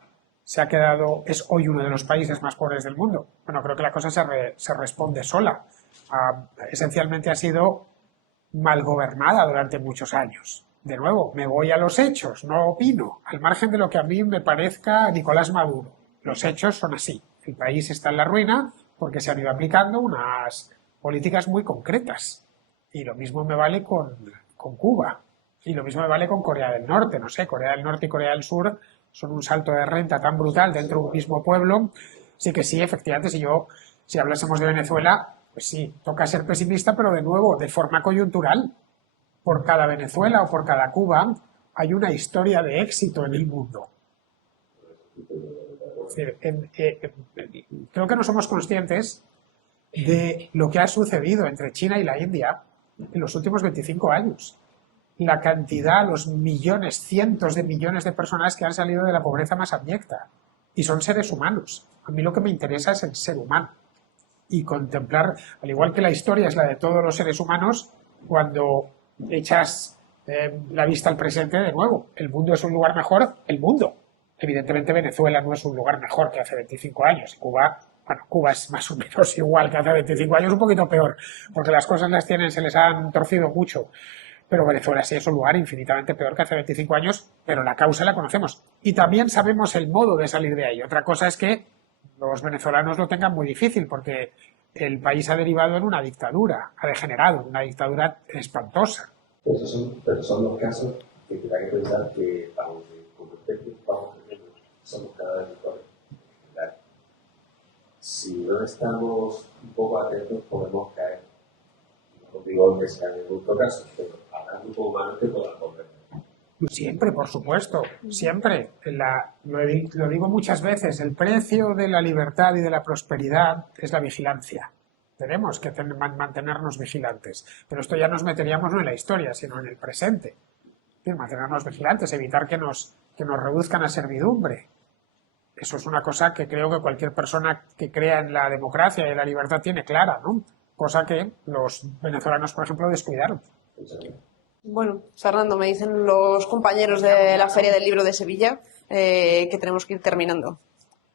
es hoy uno de los países más pobres del mundo? Bueno, creo que la cosa se responde sola. Esencialmente ha sido mal gobernada durante muchos años. De nuevo, me voy a los hechos, no opino, al margen de lo que a mí me parezca Nicolás Maduro. Los hechos son así. El país está en la ruina porque se han ido aplicando unas políticas muy concretas. Y lo mismo me vale con Cuba. Y lo mismo me vale con Corea del Norte. No sé, Corea del Norte y Corea del Sur son un salto de renta tan brutal dentro de un mismo pueblo. Sí que sí, efectivamente, si hablásemos de Venezuela, pues sí, toca ser pesimista, pero de nuevo, de forma coyuntural. Por cada Venezuela o por cada Cuba hay una historia de éxito en el mundo. Es decir, creo que no somos conscientes de lo que ha sucedido entre China y la India en los últimos 25 años. La cantidad, los millones, cientos de millones de personas que han salido de la pobreza más abyecta. Y son seres humanos. A mí lo que me interesa es el ser humano. Y contemplar, al igual que la historia es la de todos los seres humanos, cuando echas la vista al presente, de nuevo, el mundo es un lugar mejor, el mundo. Evidentemente Venezuela no es un lugar mejor que hace 25 años. Cuba, bueno, Cuba es más o menos igual que hace 25 años, un poquito peor, porque las cosas se les han torcido mucho. Pero Venezuela sí es un lugar infinitamente peor que hace 25 años, pero la causa la conocemos. Y también sabemos el modo de salir de ahí. Otra cosa es que los venezolanos lo tengan muy difícil, porque el país ha derivado en una dictadura, ha degenerado en una dictadura espantosa. Pero son los casos que tendrá que pensar que, aunque como especie vamos creciendo, somos cada vez mejores. Si no estamos un poco atentos, podemos caer. No digo que sea en ningún caso, pero habrá grupos humanos que puedan comprender. Siempre, por supuesto, siempre. Lo digo muchas veces, el precio de la libertad y de la prosperidad es la vigilancia. Tenemos que mantenernos vigilantes. Pero esto ya nos meteríamos no en la historia, sino en el presente. Mantenernos vigilantes, evitar que nos reduzcan a servidumbre. Eso es una cosa que creo que cualquier persona que crea en la democracia y en la libertad tiene clara, ¿no? Cosa que los venezolanos, por ejemplo, descuidaron. Bueno, Fernando, me dicen los compañeros de la Feria del Libro de Sevilla que tenemos que ir terminando.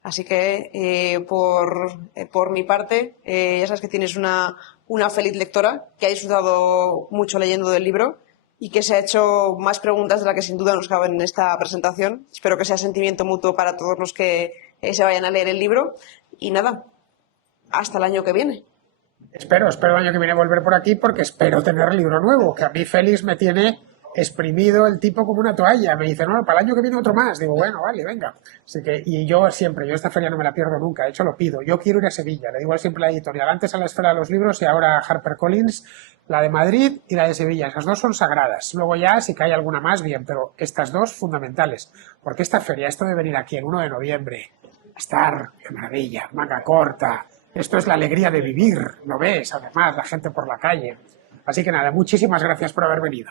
Así que, por mi parte, ya sabes que tienes una feliz lectora que ha disfrutado mucho leyendo del libro y que se ha hecho más preguntas de las que sin duda nos caben en esta presentación. Espero que sea sentimiento mutuo para todos los que se vayan a leer el libro. Y nada, hasta el año que viene. Espero el año que viene volver por aquí porque espero tener libro nuevo, que a mí Félix me tiene exprimido el tipo como una toalla. Me dice, no, para el año que viene otro más. Digo, bueno, vale, venga. Así que, y yo esta feria no me la pierdo nunca, de hecho lo pido. Yo quiero ir a Sevilla, le digo siempre a la editorial, antes a la Esfera de los Libros y ahora a HarperCollins, la de Madrid y la de Sevilla. Esas dos son sagradas. Luego ya, si cae alguna más, bien, pero estas dos fundamentales. Porque esta feria, esto de venir aquí el 1 de noviembre, estar, qué maravilla, manga corta. Esto es la alegría de vivir, lo ves, además, la gente por la calle. Así que nada, muchísimas gracias por haber venido.